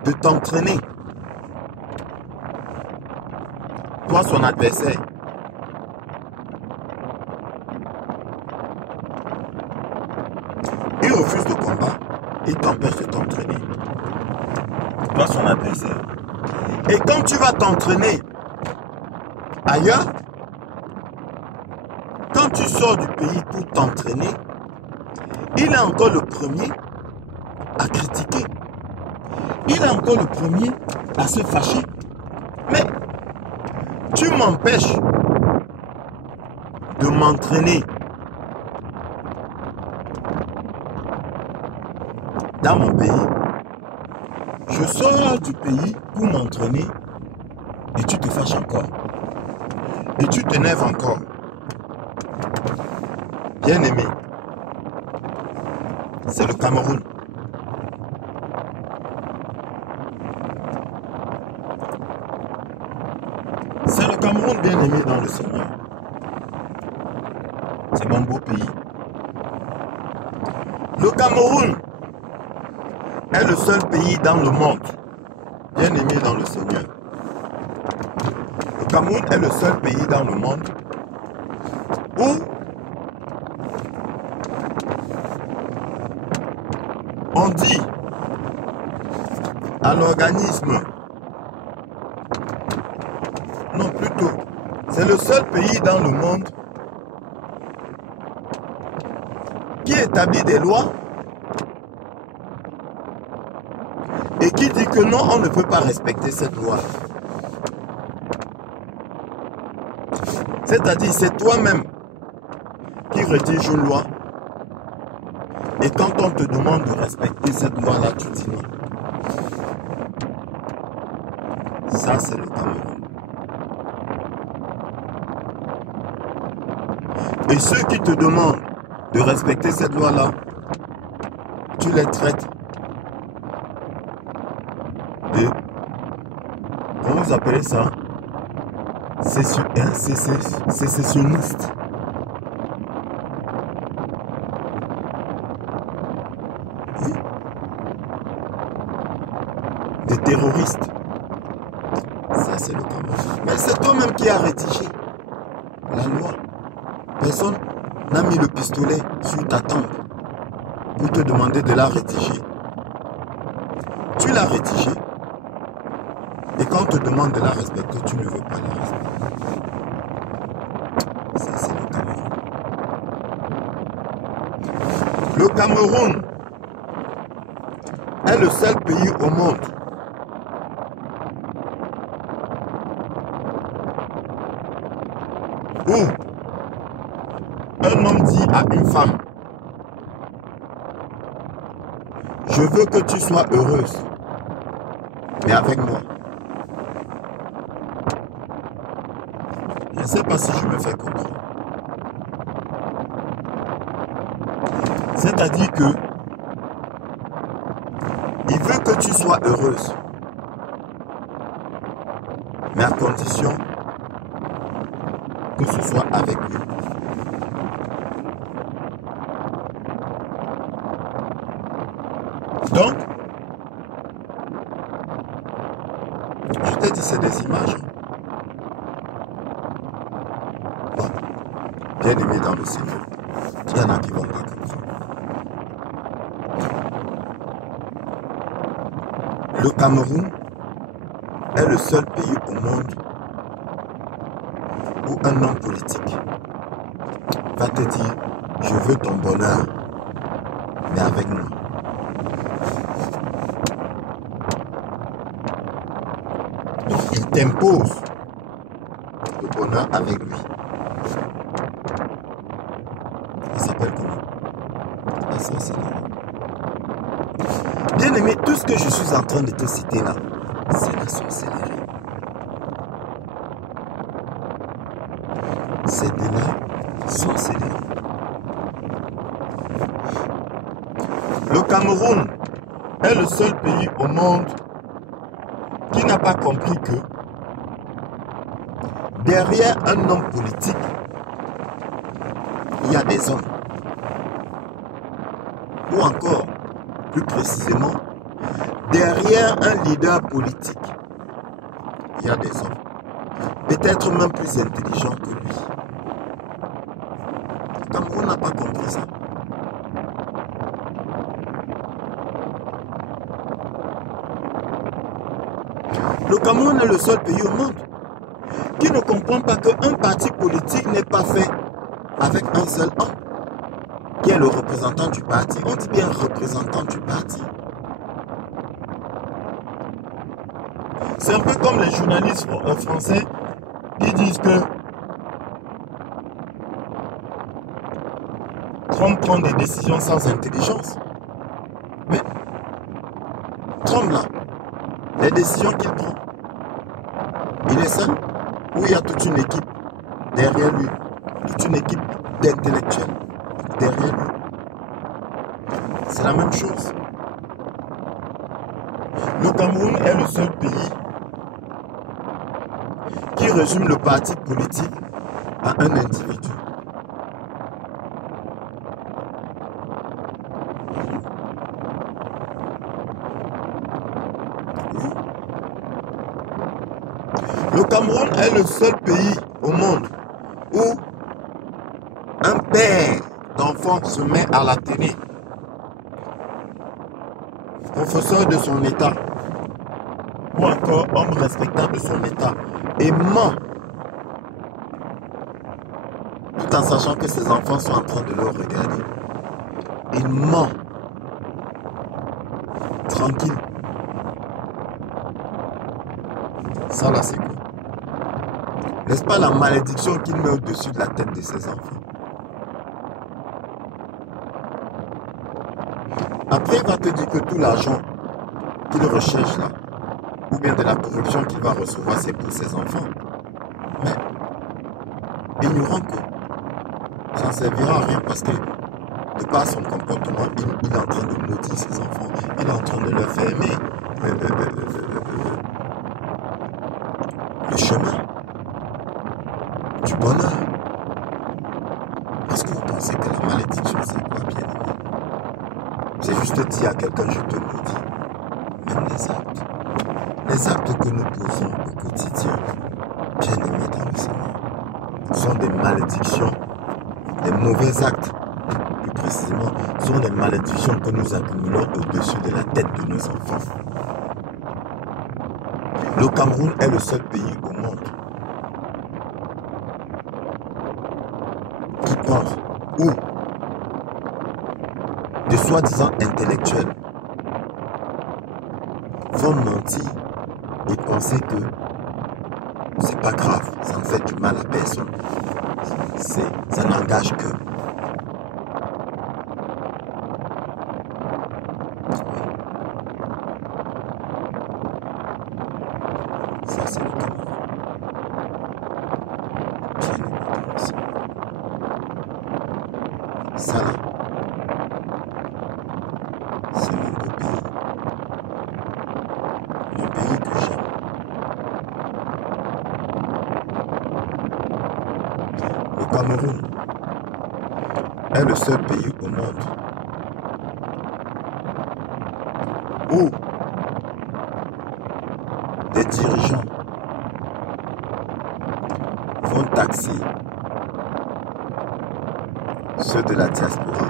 de t'entraîner. Toi, son adversaire. Il refuse le combat, il t'empêche de t'entraîner. Toi, son adversaire. Et quand tu vas t'entraîner ailleurs, quand tu sors du pays pour t'entraîner, il est encore le premier à critiquer. Il est encore le premier à se fâcher. Mais tu m'empêches de m'entraîner dans mon pays. Je sors du pays pour m'entraîner et tu te fâches encore. Et tu t'énerves encore. Bien aimé, c'est le Cameroun. C'est le Cameroun bien aimé dans le Seigneur. C'est mon beau pays. Le Cameroun est le seul pays dans le monde bien aimé dans le Seigneur. Le Cameroun est le seul pays dans le monde où on dit à l'organisme, non plutôt, c'est le seul pays dans le monde qui établit des lois et qui dit que non, on ne peut pas respecter cette loi. C'est-à-dire, c'est toi-même qui rédige une loi. Et quand on te demande de respecter cette loi-là, tu dis non. Ça, c'est le Cameroun. Et ceux qui te demandent de respecter cette loi-là, tu les traites de... Comment vous appelez ça? Sécessionniste. Oui. Des terroristes. Ça, c'est le Cameroun. Mais c'est toi-même qui as rédigé la loi. Personne n'a mis le pistolet sur ta tempe pour te demander de la rédiger. Tu l'as rédigée. Et quand on te demande de la respecter, tu ne veux pas la respecter. Ça, c'est le Cameroun. Le Cameroun est le seul pays au monde où un homme dit à une femme, je veux que tu sois heureuse, mais avec moi. Je ne sais pas si je me fais comprendre. C'est-à-dire que il veut que tu sois heureuse, mais à condition que ce soit avec lui. Donc, dit c'est des images. Bon, bien aimé dans le Seigneur, il y en a qui vont pas comprendre. Le Cameroun est le seul pays au monde où un homme politique va te dire « Je veux ton bonheur, mais avec moi. » Donc il t'impose le bonheur avec lui. Il s'appelle comment? La sorcellerie. Bien aimé, tout ce que je suis en train de te citer là, c'est la sorcellerie. C'est de la sorcellerie. Le Cameroun est le seul pays au monde qui n'a pas compris que derrière un homme politique, il y a des hommes. Ou encore, plus précisément, derrière un leader politique, il y a des hommes. Peut-être même plus intelligents que lui. Le Cameroun n'a pas compris ça. Le Cameroun est le seul pays au monde qui ne comprend pas qu'un parti politique n'est pas fait avec un seul homme, qui est le représentant du parti. On dit bien représentant du parti. C'est un peu comme les journalistes français qui disent que Trump prend des décisions sans intelligence. Mais Trump là, les décisions qu'il prend, il est seul ou il y a toute une équipe derrière lui, toute une équipe d'intellectuels derrière lui. C'est la même chose. Le Cameroun est le seul pays qui résume le parti politique à un individu. Le Cameroun est le seul pays au monde où un père d'enfant se met à la télé, professeur de son état, ou encore homme respectable de son état, et ment, tout en sachant que ses enfants sont en train de le regarder. Il ment, tranquille. Ça là c'est quoi? N'est-ce pas la malédiction qu'il met au-dessus de la tête de ses enfants? Après, il va te dire que tout l'argent qu'il recherche là, ou bien de la corruption qu'il va recevoir, c'est pour ses enfants. Mais, ignorant que ça ne servira à rien parce que, de par son comportement, il est en train de maudire ses enfants. Il est en train de leur faire aimer le chemin du bonheur. Est-ce que vous pensez que la malédiction, c'est quoi, bien aimé? C'est juste dire à quelqu'un, je te maudis. Même les actes que nous posons au quotidien, bien aimés dans le Seigneur, sont des malédictions. Les mauvais actes, plus précisément, sont des malédictions que nous accumulons au-dessus de la tête de nos enfants. Le Cameroun est le seul pays au monde qui pense, ou de soi-disant intellectuels vont mentir et penser que c'est pas grave, ça ne fait du mal à personne. Ça n'engage que. Ça, c'est le Cameroun. Ça, là, c'est mon beau pays. Mon pays que j'aime. Le Cameroun est le seul pays au monde où des dirigeants taxer ceux de la diaspora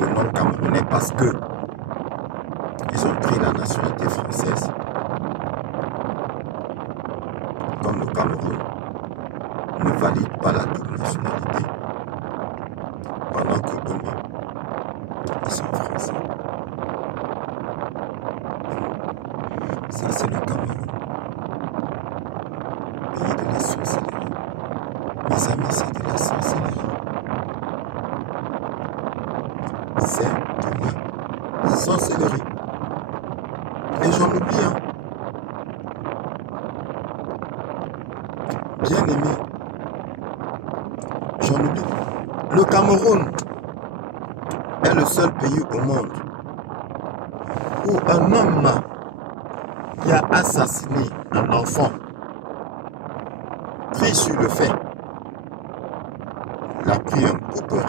de non-camerounais parce que ils ont pris la nationalité française. Comme le Cameroun ne valide pas la double nationalité pendant que eux-mêmes ils sont français. Ça c'est le Cameroun, pays de la sorcellerie. Mes amis, c'est de la sorcellerie. C'est de la sorcellerie. Et j'en oublie, hein. Bien aimé, j'en oublie. Le Cameroun est le seul pays au monde où un homme qui a assassiné un enfant, pris sur le fait, il a pris un coupeur,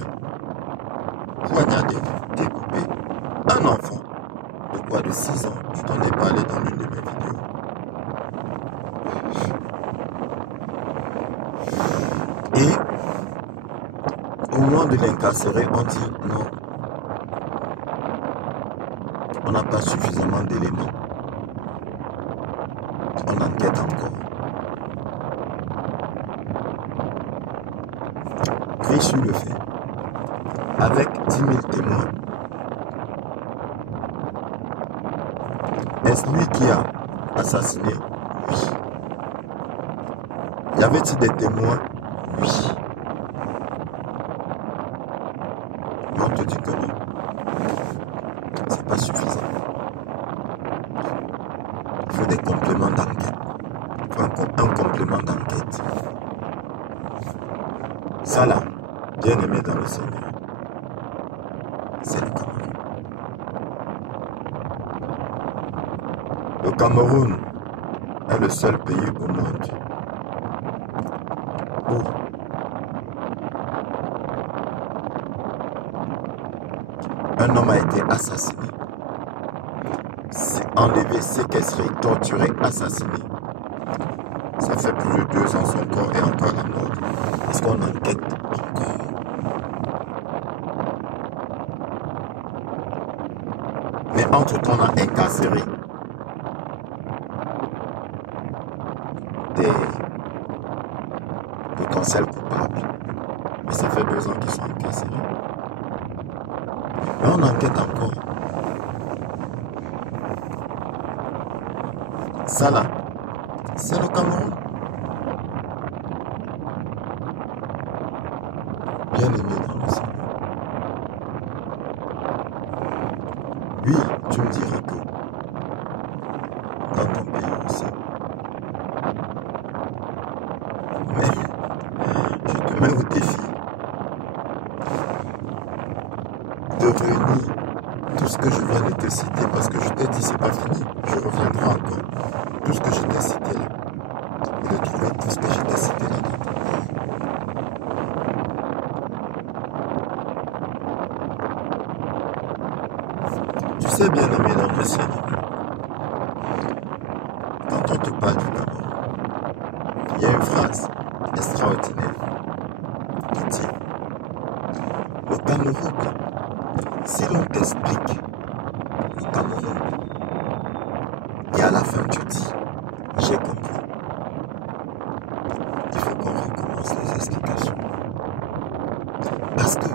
poignardé, découpé, un enfant de quoi de 6 ans. Je t'en ai parlé dans l'une de mes vidéos. Et au moment de l'incarcérer, on dit non, on n'a pas suffisamment d'éléments. On enquête encore. Pris sur le fait, avec 10 000 témoins. Est-ce lui qui a assassiné? Oui. Y avait-il des témoins? Oui. Mais on te dit que non. C'est pas suffisant. Il faut des compléments d'enquête. Il faut un complément d'enquête. Ça là, bien aimé dans le Seigneur, c'est le Cameroun. Le Cameroun est le seul pays au monde où un homme a été assassiné, enlevé, séquestré, torturé, assassiné. Ça fait plus de 2 ans, son corps est encore à mort. Est-ce qu'on enquête encore? Mais entre-temps, on a incarcéré des potentiels coupables. Mais ça fait 2 ans qu'ils sont incarcérés. Mais on enquête encore. Ça là, c'est le Cameroun. Bien aimé dans le Seigneur. Oui, tu me diras que dans ton pays aussi. Mais je te mets au défi de réunir tout ce que je viens de te citer parce que je t'ai dit c'est pas fini. Je reviendrai encore. Tout ce que je t'ai cité là. Et de trouver tout ce que je t'ai cité là. Tu sais, bien aimé dans le Seigneur, quand on te parle du Cameroun, il y a une phrase extraordinaire qui dit le Cameroun, si l'on t'explique le Cameroun, et à la fin tu dis j'ai compris, il faut qu'on recommence les explications. Parce que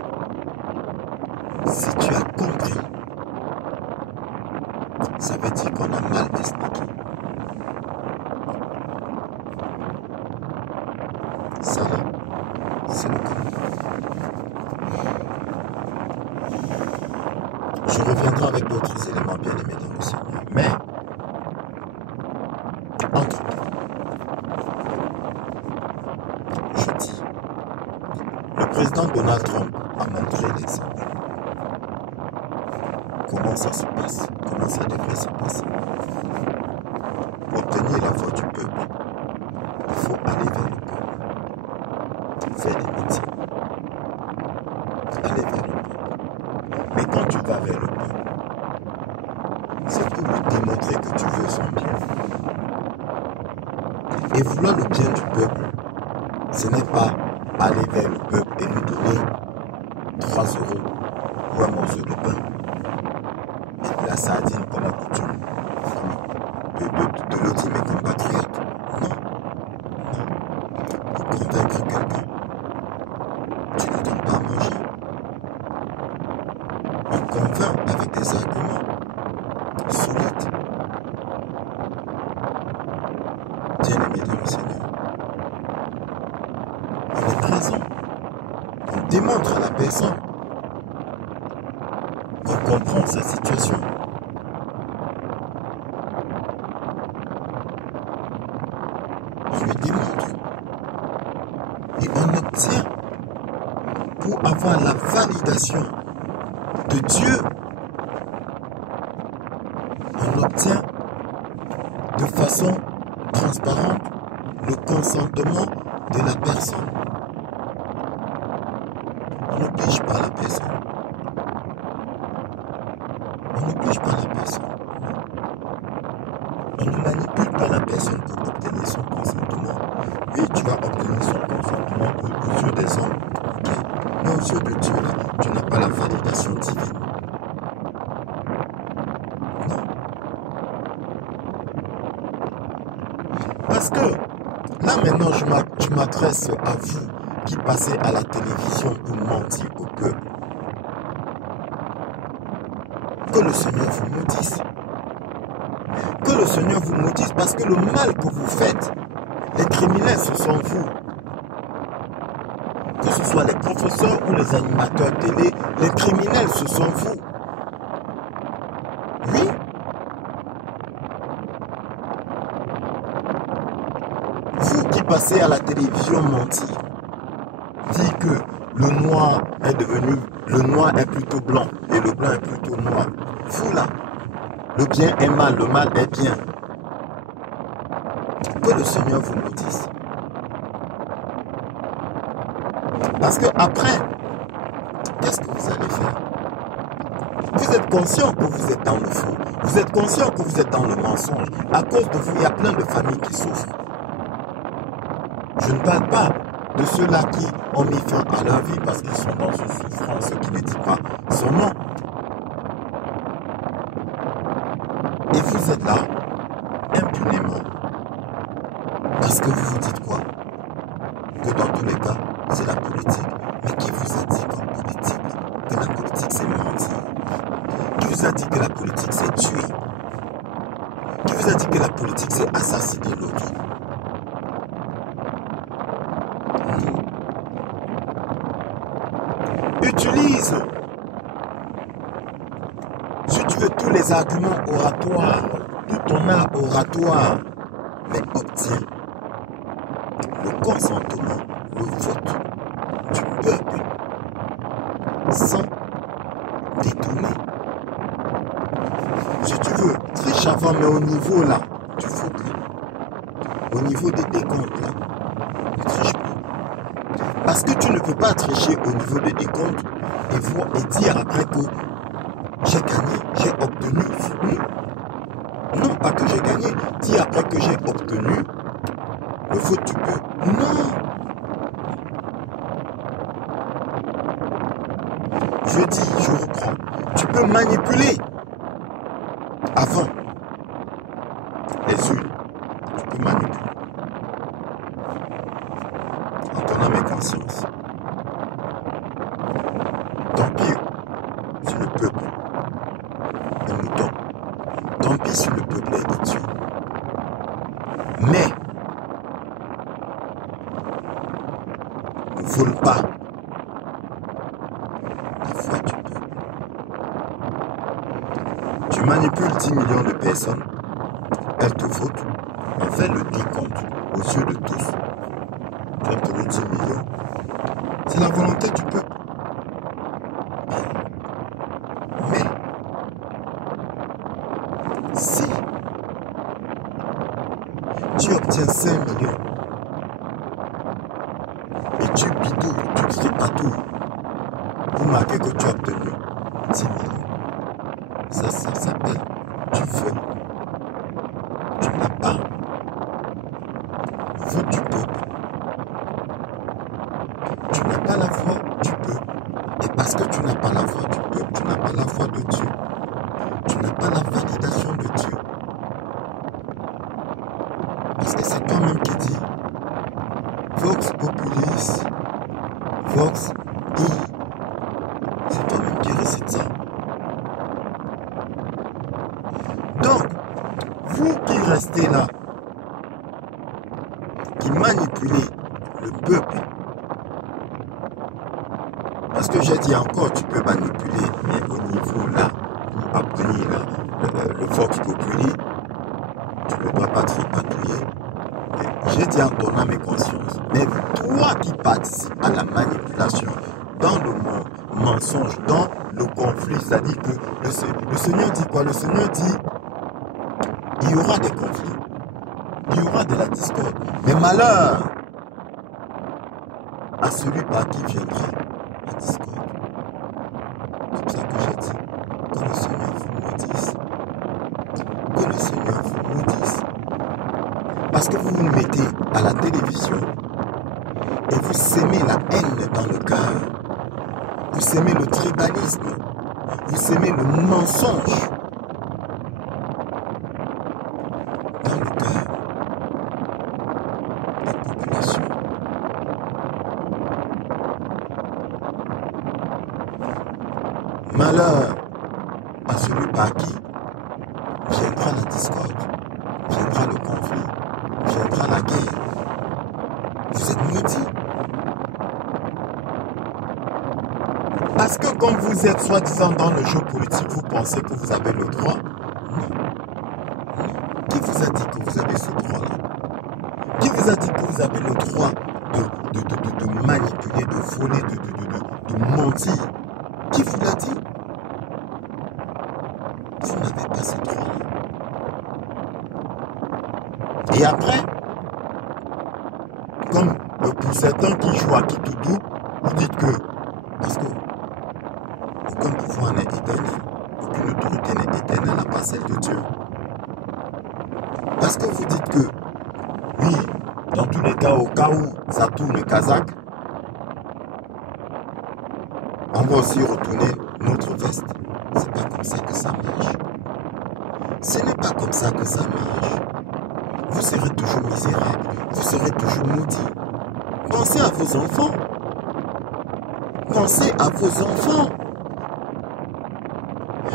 si tu as compris, ça veut dire qu'on a mal expliqué. Ça là, c'est le Cameroun. Je reviendrai avec d'autres éléments bien aimés dans le Seigneur. Mais, entre-temps, je dis, le président Donald Trump a montré l'exemple. Comment ça se passe? Comment ça devrait se passer? Pour obtenir la voix du peuple, il faut aller vers le peuple. Faire des meetings. Aller vers le peuple. Mais quand tu vas vers le peuple, c'est pour lui démontrer que tu veux son bien. Et vouloir le bien du peuple, ce n'est pas aller vers le peuple et lui donner 3 euros ou un morceau de pain et de la sardine comme à coutume de l'autre mes compatriotes. Non, non. Pour convaincre quelqu'un, tu ne donnes pas à manger. On convainc avec des arguments solides. Bien-aimé dans le Seigneur, on est présent. On démontre à la personne qu'on comprend sa situation. On lui démontre. Et on obtient, pour avoir la validation de Dieu, on obtient de façon transparente le consentement de la personne. On n'oblige pas la personne. On n'oblige pas la personne. On ne manipule pas la personne pour obtenir son consentement. Oui, tu vas obtenir son consentement aux yeux des hommes. Ok. Mais aux yeux de Dieu, là, tu n'as pas la validation divine. Non. Parce que là maintenant, je m'adresse à vous qui passez à la télévision pour mentir au peuple. Que le Seigneur vous maudisse. Que le Seigneur vous maudisse parce que le mal que vous faites, les criminels, ce sont vous. Que ce soit les professeurs ou les animateurs télé, les criminels, ce sont vous. Oui. Vous qui passez à la télévision mentir, dit que le noir est plutôt blanc et le blanc est plutôt noir. Vous là, le bien est mal, le mal est bien. Que le Seigneur vous maudisse. Parce que après, qu'est-ce que vous allez faire? Vous êtes conscient que vous êtes dans le faux. Vous êtes conscient que vous êtes dans le mensonge. À cause de vous, il y a plein de familles qui souffrent. Je ne parle pas de ceux-là qui ont mis fin à leur vie parce qu'ils sont dans une souffrance qui ne dit pas son nom. Et vous êtes là, impunément. Parce que vous vous dites quoi? Que dans tous les cas, c'est la politique. Mais qui vous a dit qu'en politique, que la politique c'est mentir? Qui vous a dit que la politique c'est tuer? Qui vous a dit que la politique c'est assassiner l'autre? Utilise, si tu veux, tous les arguments oratoires, tout ton art oratoire, mais obtiens le consentement, le vote du peuple sans détourner. Si tu veux, triche avant, mais au niveau là, du vote là, au niveau des décomptes là, ne triche pas. Parce que tu ne peux pas tricher au niveau des décomptes et dire après que j'ai gagné, j'ai obtenu. Non, pas que j'ai gagné, dire après que j'ai obtenu le vote du peuple. Non. Je dis, je reprends. Tu peux manipuler avant les urnes. Tu peux manipuler. En ton âme et conscience. Tant pis sur le peuple des moutons. Tant pis sur le peuple est idiot. Mais ne vole pas la foi du peuple. Tu manipules 10 millions de personnes. Elles te votent. On fait le décompte aux yeux de tous. Tu as obtenu 10 millions. C'est la volonté du peuple. Mais si tu obtiens 5 millions et tu bidouilles, tu cries partout pour marquer que tu as obtenu 10 millions, ça s'appelle tu veux. Tu n'as pas le vote du peuple. vous qui restez là, qui manipulez le peuple, parce que j'ai dit encore, tu peux manipuler, mais au niveau là, pour obtenir le Vox Populi, tu ne dois pas tripatouiller. J'ai dit en ton âme et conscience, mais toi qui participes à la manipulation, dans le mensonge, dans le conflit, c'est-à-dire que le Seigneur dit quoi? Le Seigneur dit, il y aura des conflits, il y aura de la discorde, mais malheur à celui par qui viendra la discorde. C'est pour ça que j'ai dit, que le Seigneur vous maudisse. Que le Seigneur vous maudisse. Parce que vous vous mettez à la télévision et vous sémez la haine dans le cœur. Vous sémez le tribalisme. Vous sémez le mensonge dans le cœur des populations. Malheur à celui par qui viendra la discorde, viendra le conflit, viendra la guerre. Vous êtes maudits. Parce que comme vous êtes soi-disant dans le jeu politique, vous pensez que vous avez le droit? Non. Qui vous a dit que vous avez ce droit-là? Qui vous a dit que vous avez le droit de manipuler, de voler, de mentir? Qui vous l'a dit? Vous n'avez pas ce droit-là. Et après, comme pour certains qui jouent à Kitoudou, vous dites que, parce que aucun pouvoir n'est éternel, aucune autorité n'est éternelle à part celle de Dieu. Parce que vous dites que, oui, dans tous les cas, au cas où ça tourne kazakh, on va aussi retourner notre veste. C'est pas comme ça que ça marche. Ce n'est pas comme ça que ça marche. Vous serez toujours misérable. Vous serez toujours maudit. Pensez à vos enfants. Pensez à vos enfants.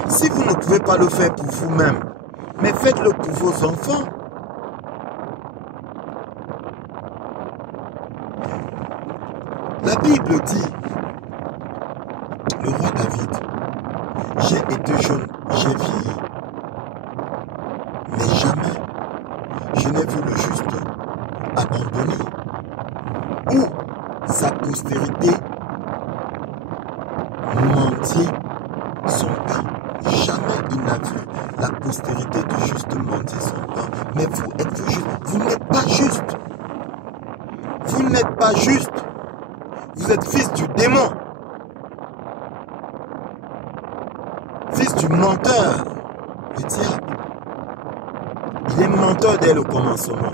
Si vous ne pouvez pas le faire pour vous-même, mais faites-le pour vos enfants. La Bible dit, le roi David, j'ai été jeune, j'ai vieilli, mais jamais je n'ai vu le juste abandonné ou sa postérité mendier son pain. Jamais il n'a vu la postérité du juste mendier son pain. Mais vous, êtes-vous juste? Vous n'êtes pas juste. Vous n'êtes pas juste. Vous êtes fils du démon. Fils du menteur. Le diable. Il est menteur dès le commencement.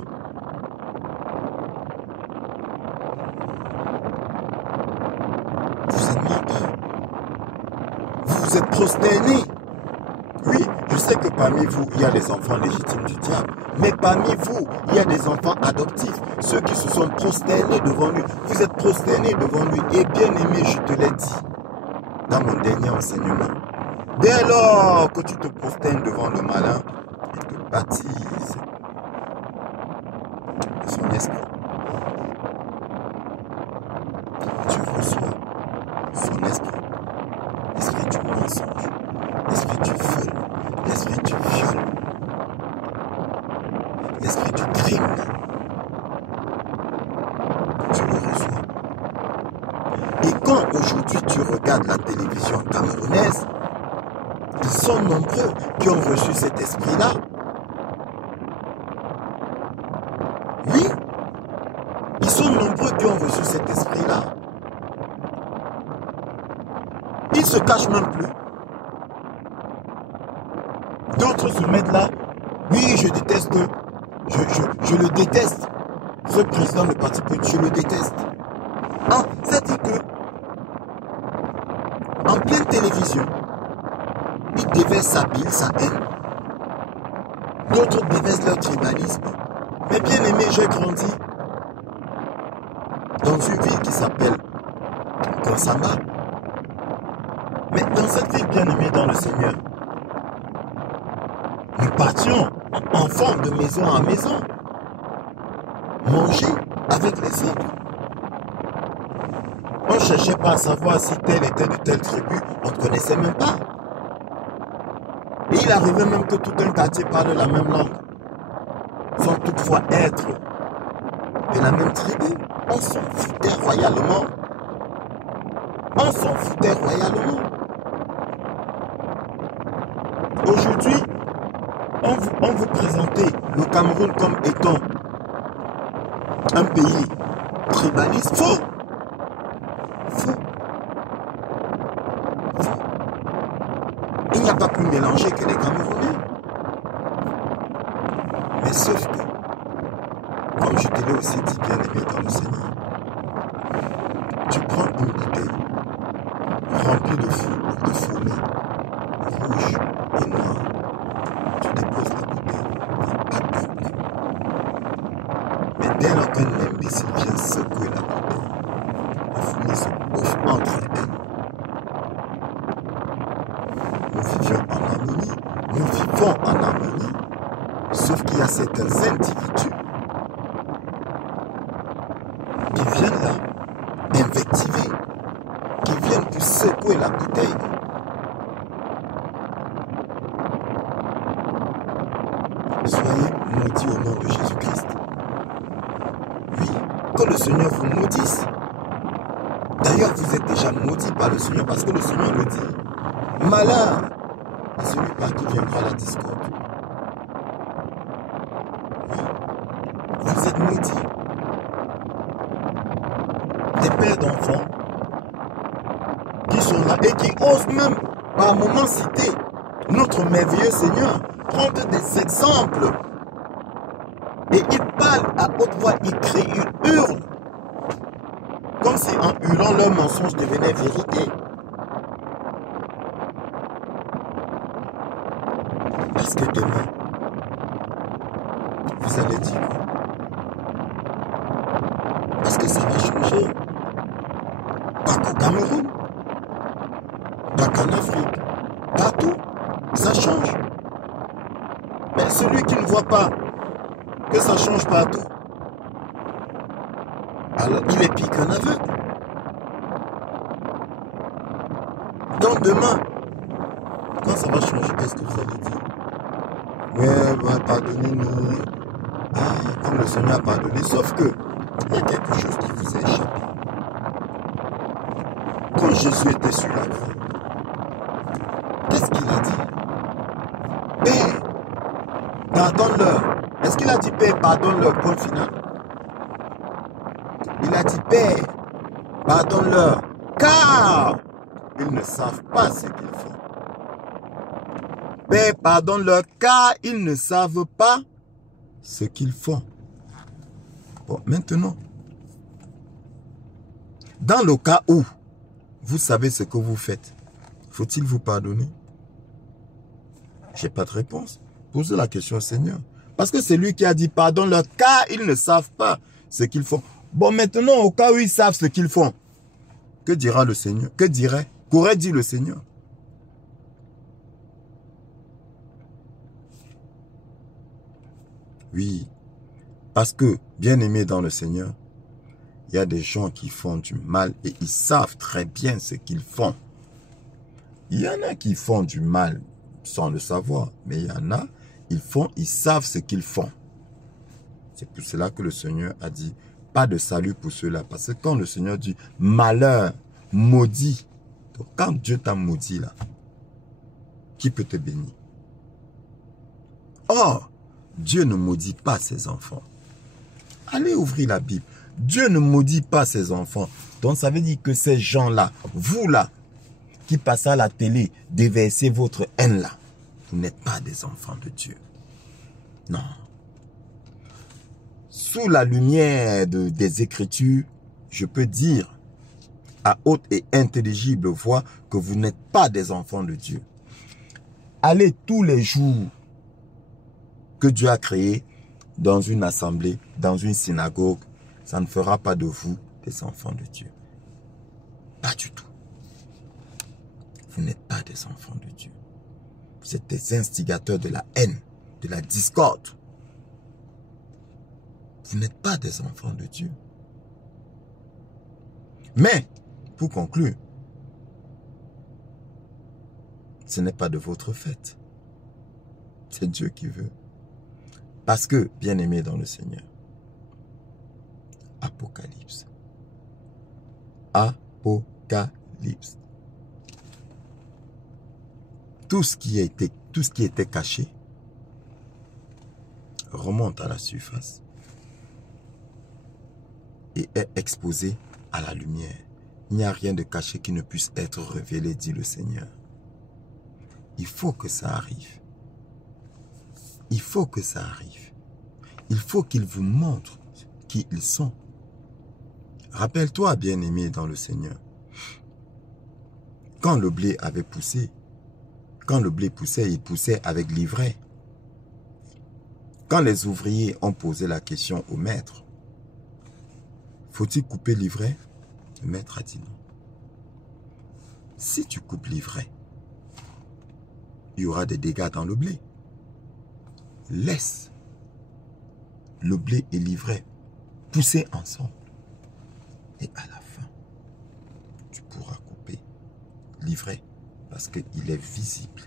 Vous êtes menteur. Vous vous êtes prosterné. Oui, je sais que parmi vous, il y a les enfants légitimes du diable. Mais parmi vous, il y a des enfants adoptifs. Ceux qui se sont prosternés devant lui. Vous êtes prosternés devant lui. Et bien aimé, je te l'ai dit dans mon dernier enseignement. Dès lors que tu te prosternes devant le malin, il te baptise de son esprit. Tu reçois son esprit. L'esprit du mensonge, l'esprit du vol, l'esprit du viol, l'esprit du crime. Tu le reçois. Et quand aujourd'hui tu regardes la télévision camerounaise, ils sont nombreux qui ont reçu cet esprit-là. Oui, ils sont nombreux qui ont reçu cet esprit-là. Ils ne se cachent même plus. D'autres se mettent là. Oui, je déteste. Je le déteste. Ce président de parti politique, je le déteste. Ah, ça dit que en pleine télévision, ils déversent sa bile, sa haine. D'autres déversent leur tribalisme. Mais bien aimé, j'ai grandi dans une ville qui s'appelle Konsama. Mais dans cette ville bien aimée dans le Seigneur, nous partions enfant de maison en maison. Manger avec les autres. On ne cherchait pas à savoir si tel était de telle tribu. On ne connaissait même pas. Et il arrivait même que tout un quartier parle la même langue. Sans toutefois être de la même tribu. On s'en foutait royalement. On s'en foutait royalement. Aujourd'hui, on vous présentait le Cameroun comme étant un pays tribaliste. Faux. Faux. Faux. Il n'y a pas plus mélangé que les Camerounais. Mais sauf que, comme je te l'ai aussi dit, bien aimé dans le Seigneur, tu prends une bouteille remplie de fourmis rouges et noires. Tu déposes la bouteille, pas de problème. Mais dès lors qu'un imbécile vient secouer la bouteille, les fourmis se bouffent entre elles. Nous vivions en harmonie. Nous vivons en harmonie. Sauf qu'il y a certains individus qui viennent là, invectiver, qui viennent pour secouer la bouteille. Soyez maudits au nom de Jésus-Christ. Oui, que le Seigneur vous maudisse. D'ailleurs, vous êtes déjà maudits par le Seigneur parce que le Seigneur le dit. Malheur à celui par qui viendra la discorde. Oui, vous êtes maudits. Des pères d'enfants qui sont là et qui osent même par moments citer notre merveilleux Seigneur, prendre des exemples. Et ils parlent à haute voix, ils crient, ils hurlent. Comme si en hurlant leur mensonge devenait vérité. Parce que demain, vous allez dire quoi? Parce que ça va changer. Pas qu'au Cameroun, pas qu'en Afrique, partout, ça change. Mais celui qui ne voit pas que ça change partout, alors il est pire qu'un aveugle. Donc demain, quand ça va changer, qu'est-ce que vous allez dire? Ouais, pardonnez-nous. Ah, comme le Seigneur a pardonné. Sauf que, il y a quelque chose qui vous a échappé. Quand Jésus était sur la croix, qu'est-ce qu'il a dit? Père, pardonne-leur. Est-ce qu'il a dit Père, pardonne-leur, point final? Il a dit Père, pardonne-leur, car ils ne savent pas ce qu'ils font. Père, pardonne-leur, car ils ne savent pas ce qu'ils font. Bon, maintenant, dans le cas où vous savez ce que vous faites, faut-il vous pardonner? J'ai pas de réponse. Posez la question au Seigneur. Parce que c'est lui qui a dit pardonne-leur car ils ne savent pas ce qu'ils font. Bon, maintenant, au cas où ils savent ce qu'ils font, que dira le Seigneur? Qu'aurait dit le Seigneur? Oui, parce que, bien aimé dans le Seigneur, il y a des gens qui font du mal et ils savent très bien ce qu'ils font. Il y en a qui font du mal sans le savoir, mais il y en a, ils savent ce qu'ils font. C'est pour cela que le Seigneur a dit, pas de salut pour ceux-là. Parce que quand le Seigneur dit malheur, maudit, donc quand Dieu t'a maudit là, qui peut te bénir? Or, Dieu ne maudit pas ses enfants. Allez ouvrir la Bible. Dieu ne maudit pas ses enfants. Donc ça veut dire que ces gens-là, vous là, qui passez à la télé, déversez votre haine là, vous n'êtes pas des enfants de Dieu. Non. Sous la lumière des Écritures, je peux dire à haute et intelligible voix que vous n'êtes pas des enfants de Dieu. Allez tous les jours que Dieu a créé dans une assemblée, dans une synagogue, ça ne fera pas de vous des enfants de Dieu. Pas du tout. Vous n'êtes pas des enfants de Dieu. Vous êtes des instigateurs de la haine, de la discorde. Vous n'êtes pas des enfants de Dieu. Mais, pour conclure, ce n'est pas de votre fait. C'est Dieu qui veut. Parce que, bien-aimés dans le Seigneur, Apocalypse. Apocalypse. Tout ce qui était caché remonte à la surface et est exposé à la lumière. Il n'y a rien de caché qui ne puisse être révélé, dit le Seigneur. Il faut que ça arrive. Il faut que ça arrive. Il faut qu'ils vous montrent qui ils sont. Rappelle-toi, bien-aimé dans le Seigneur, quand le blé avait poussé, quand le blé poussait, il poussait avec l'ivraie. Quand les ouvriers ont posé la question au maître, faut-il couper l'ivraie? Le maître a dit non. Si tu coupes l'ivraie, il y aura des dégâts dans le blé. Laisse le blé et l'ivraie pousser ensemble. Et à la fin, tu pourras couper l'ivraie parce qu'il est visible.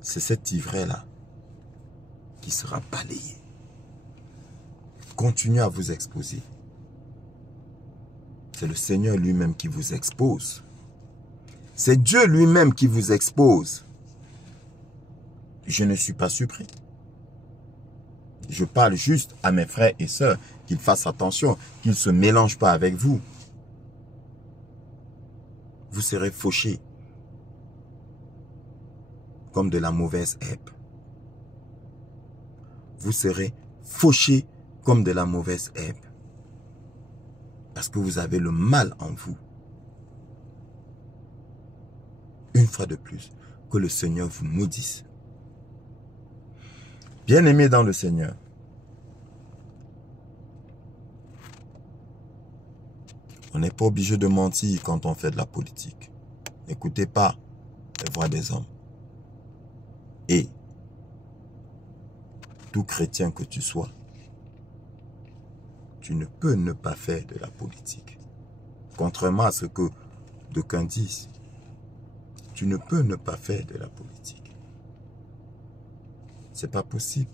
C'est cette ivraie-là qui sera balayée. Continuez à vous exposer. C'est le Seigneur lui-même qui vous expose. C'est Dieu lui-même qui vous expose. Je ne suis pas surpris. Je parle juste à mes frères et sœurs qu'ils fassent attention, qu'ils ne se mélangent pas avec vous. Vous serez fauchés comme de la mauvaise herbe. Vous serez fauchés comme de la mauvaise herbe. Parce que vous avez le mal en vous. Une fois de plus, que le Seigneur vous maudisse. Bien-aimés dans le Seigneur, on n'est pas obligé de mentir quand on fait de la politique. N'écoutez pas les voix des hommes. Et tout chrétien que tu sois, tu ne peux ne pas faire de la politique. Contrairement à ce que d'aucuns disent, tu ne peux ne pas faire de la politique. C'est pas possible.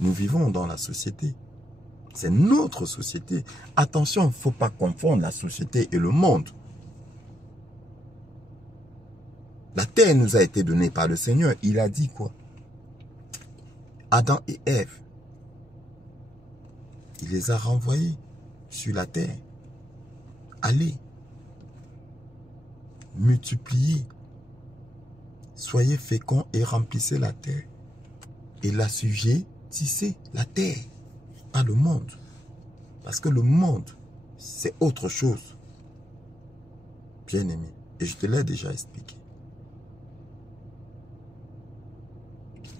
Nous vivons dans la société. C'est notre société. Attention, il ne faut pas confondre la société et le monde. La terre nous a été donnée par le Seigneur. Il a dit quoi? Adam et Ève. Il les a renvoyés sur la terre. Allez. Multipliez. Soyez féconds et remplissez la terre. Et l'assujettissez la terre, pas le monde. Parce que le monde, c'est autre chose. Bien aimé. Et je te l'ai déjà expliqué.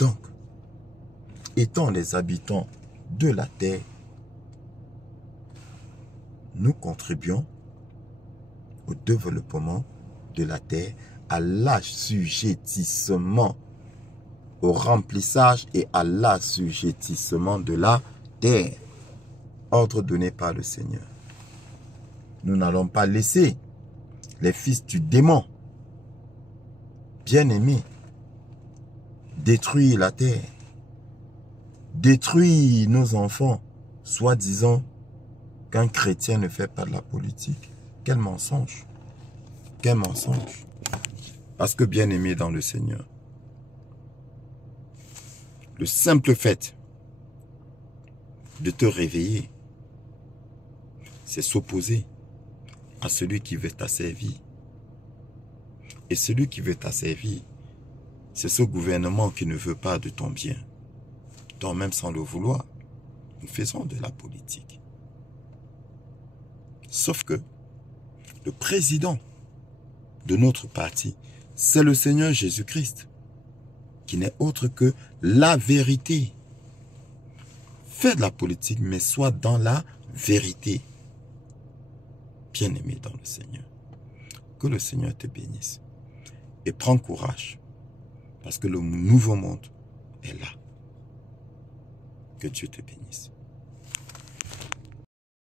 Donc, étant les habitants de la terre, nous contribuons au développement de la terre, à l'assujettissement, au remplissage et à l'assujettissement de la terre. Ordre donné par le Seigneur. Nous n'allons pas laisser les fils du démon, bien-aimés, détruire la terre, détruire nos enfants, soi-disant qu'un chrétien ne fait pas de la politique. Quel mensonge! Quel mensonge! Parce que bien-aimé dans le Seigneur, le simple fait de te réveiller, c'est s'opposer à celui qui veut t'asservir. Et celui qui veut t'asservir, c'est ce gouvernement qui ne veut pas de ton bien. Donc même sans le vouloir, nous faisons de la politique. Sauf que le président de notre parti, c'est le Seigneur Jésus-Christ, qui n'est autre que la vérité. Fais de la politique, mais sois dans la vérité. Bien-aimé dans le Seigneur, que le Seigneur te bénisse. et prends courage. Parce que le nouveau monde est là. Que Dieu te bénisse.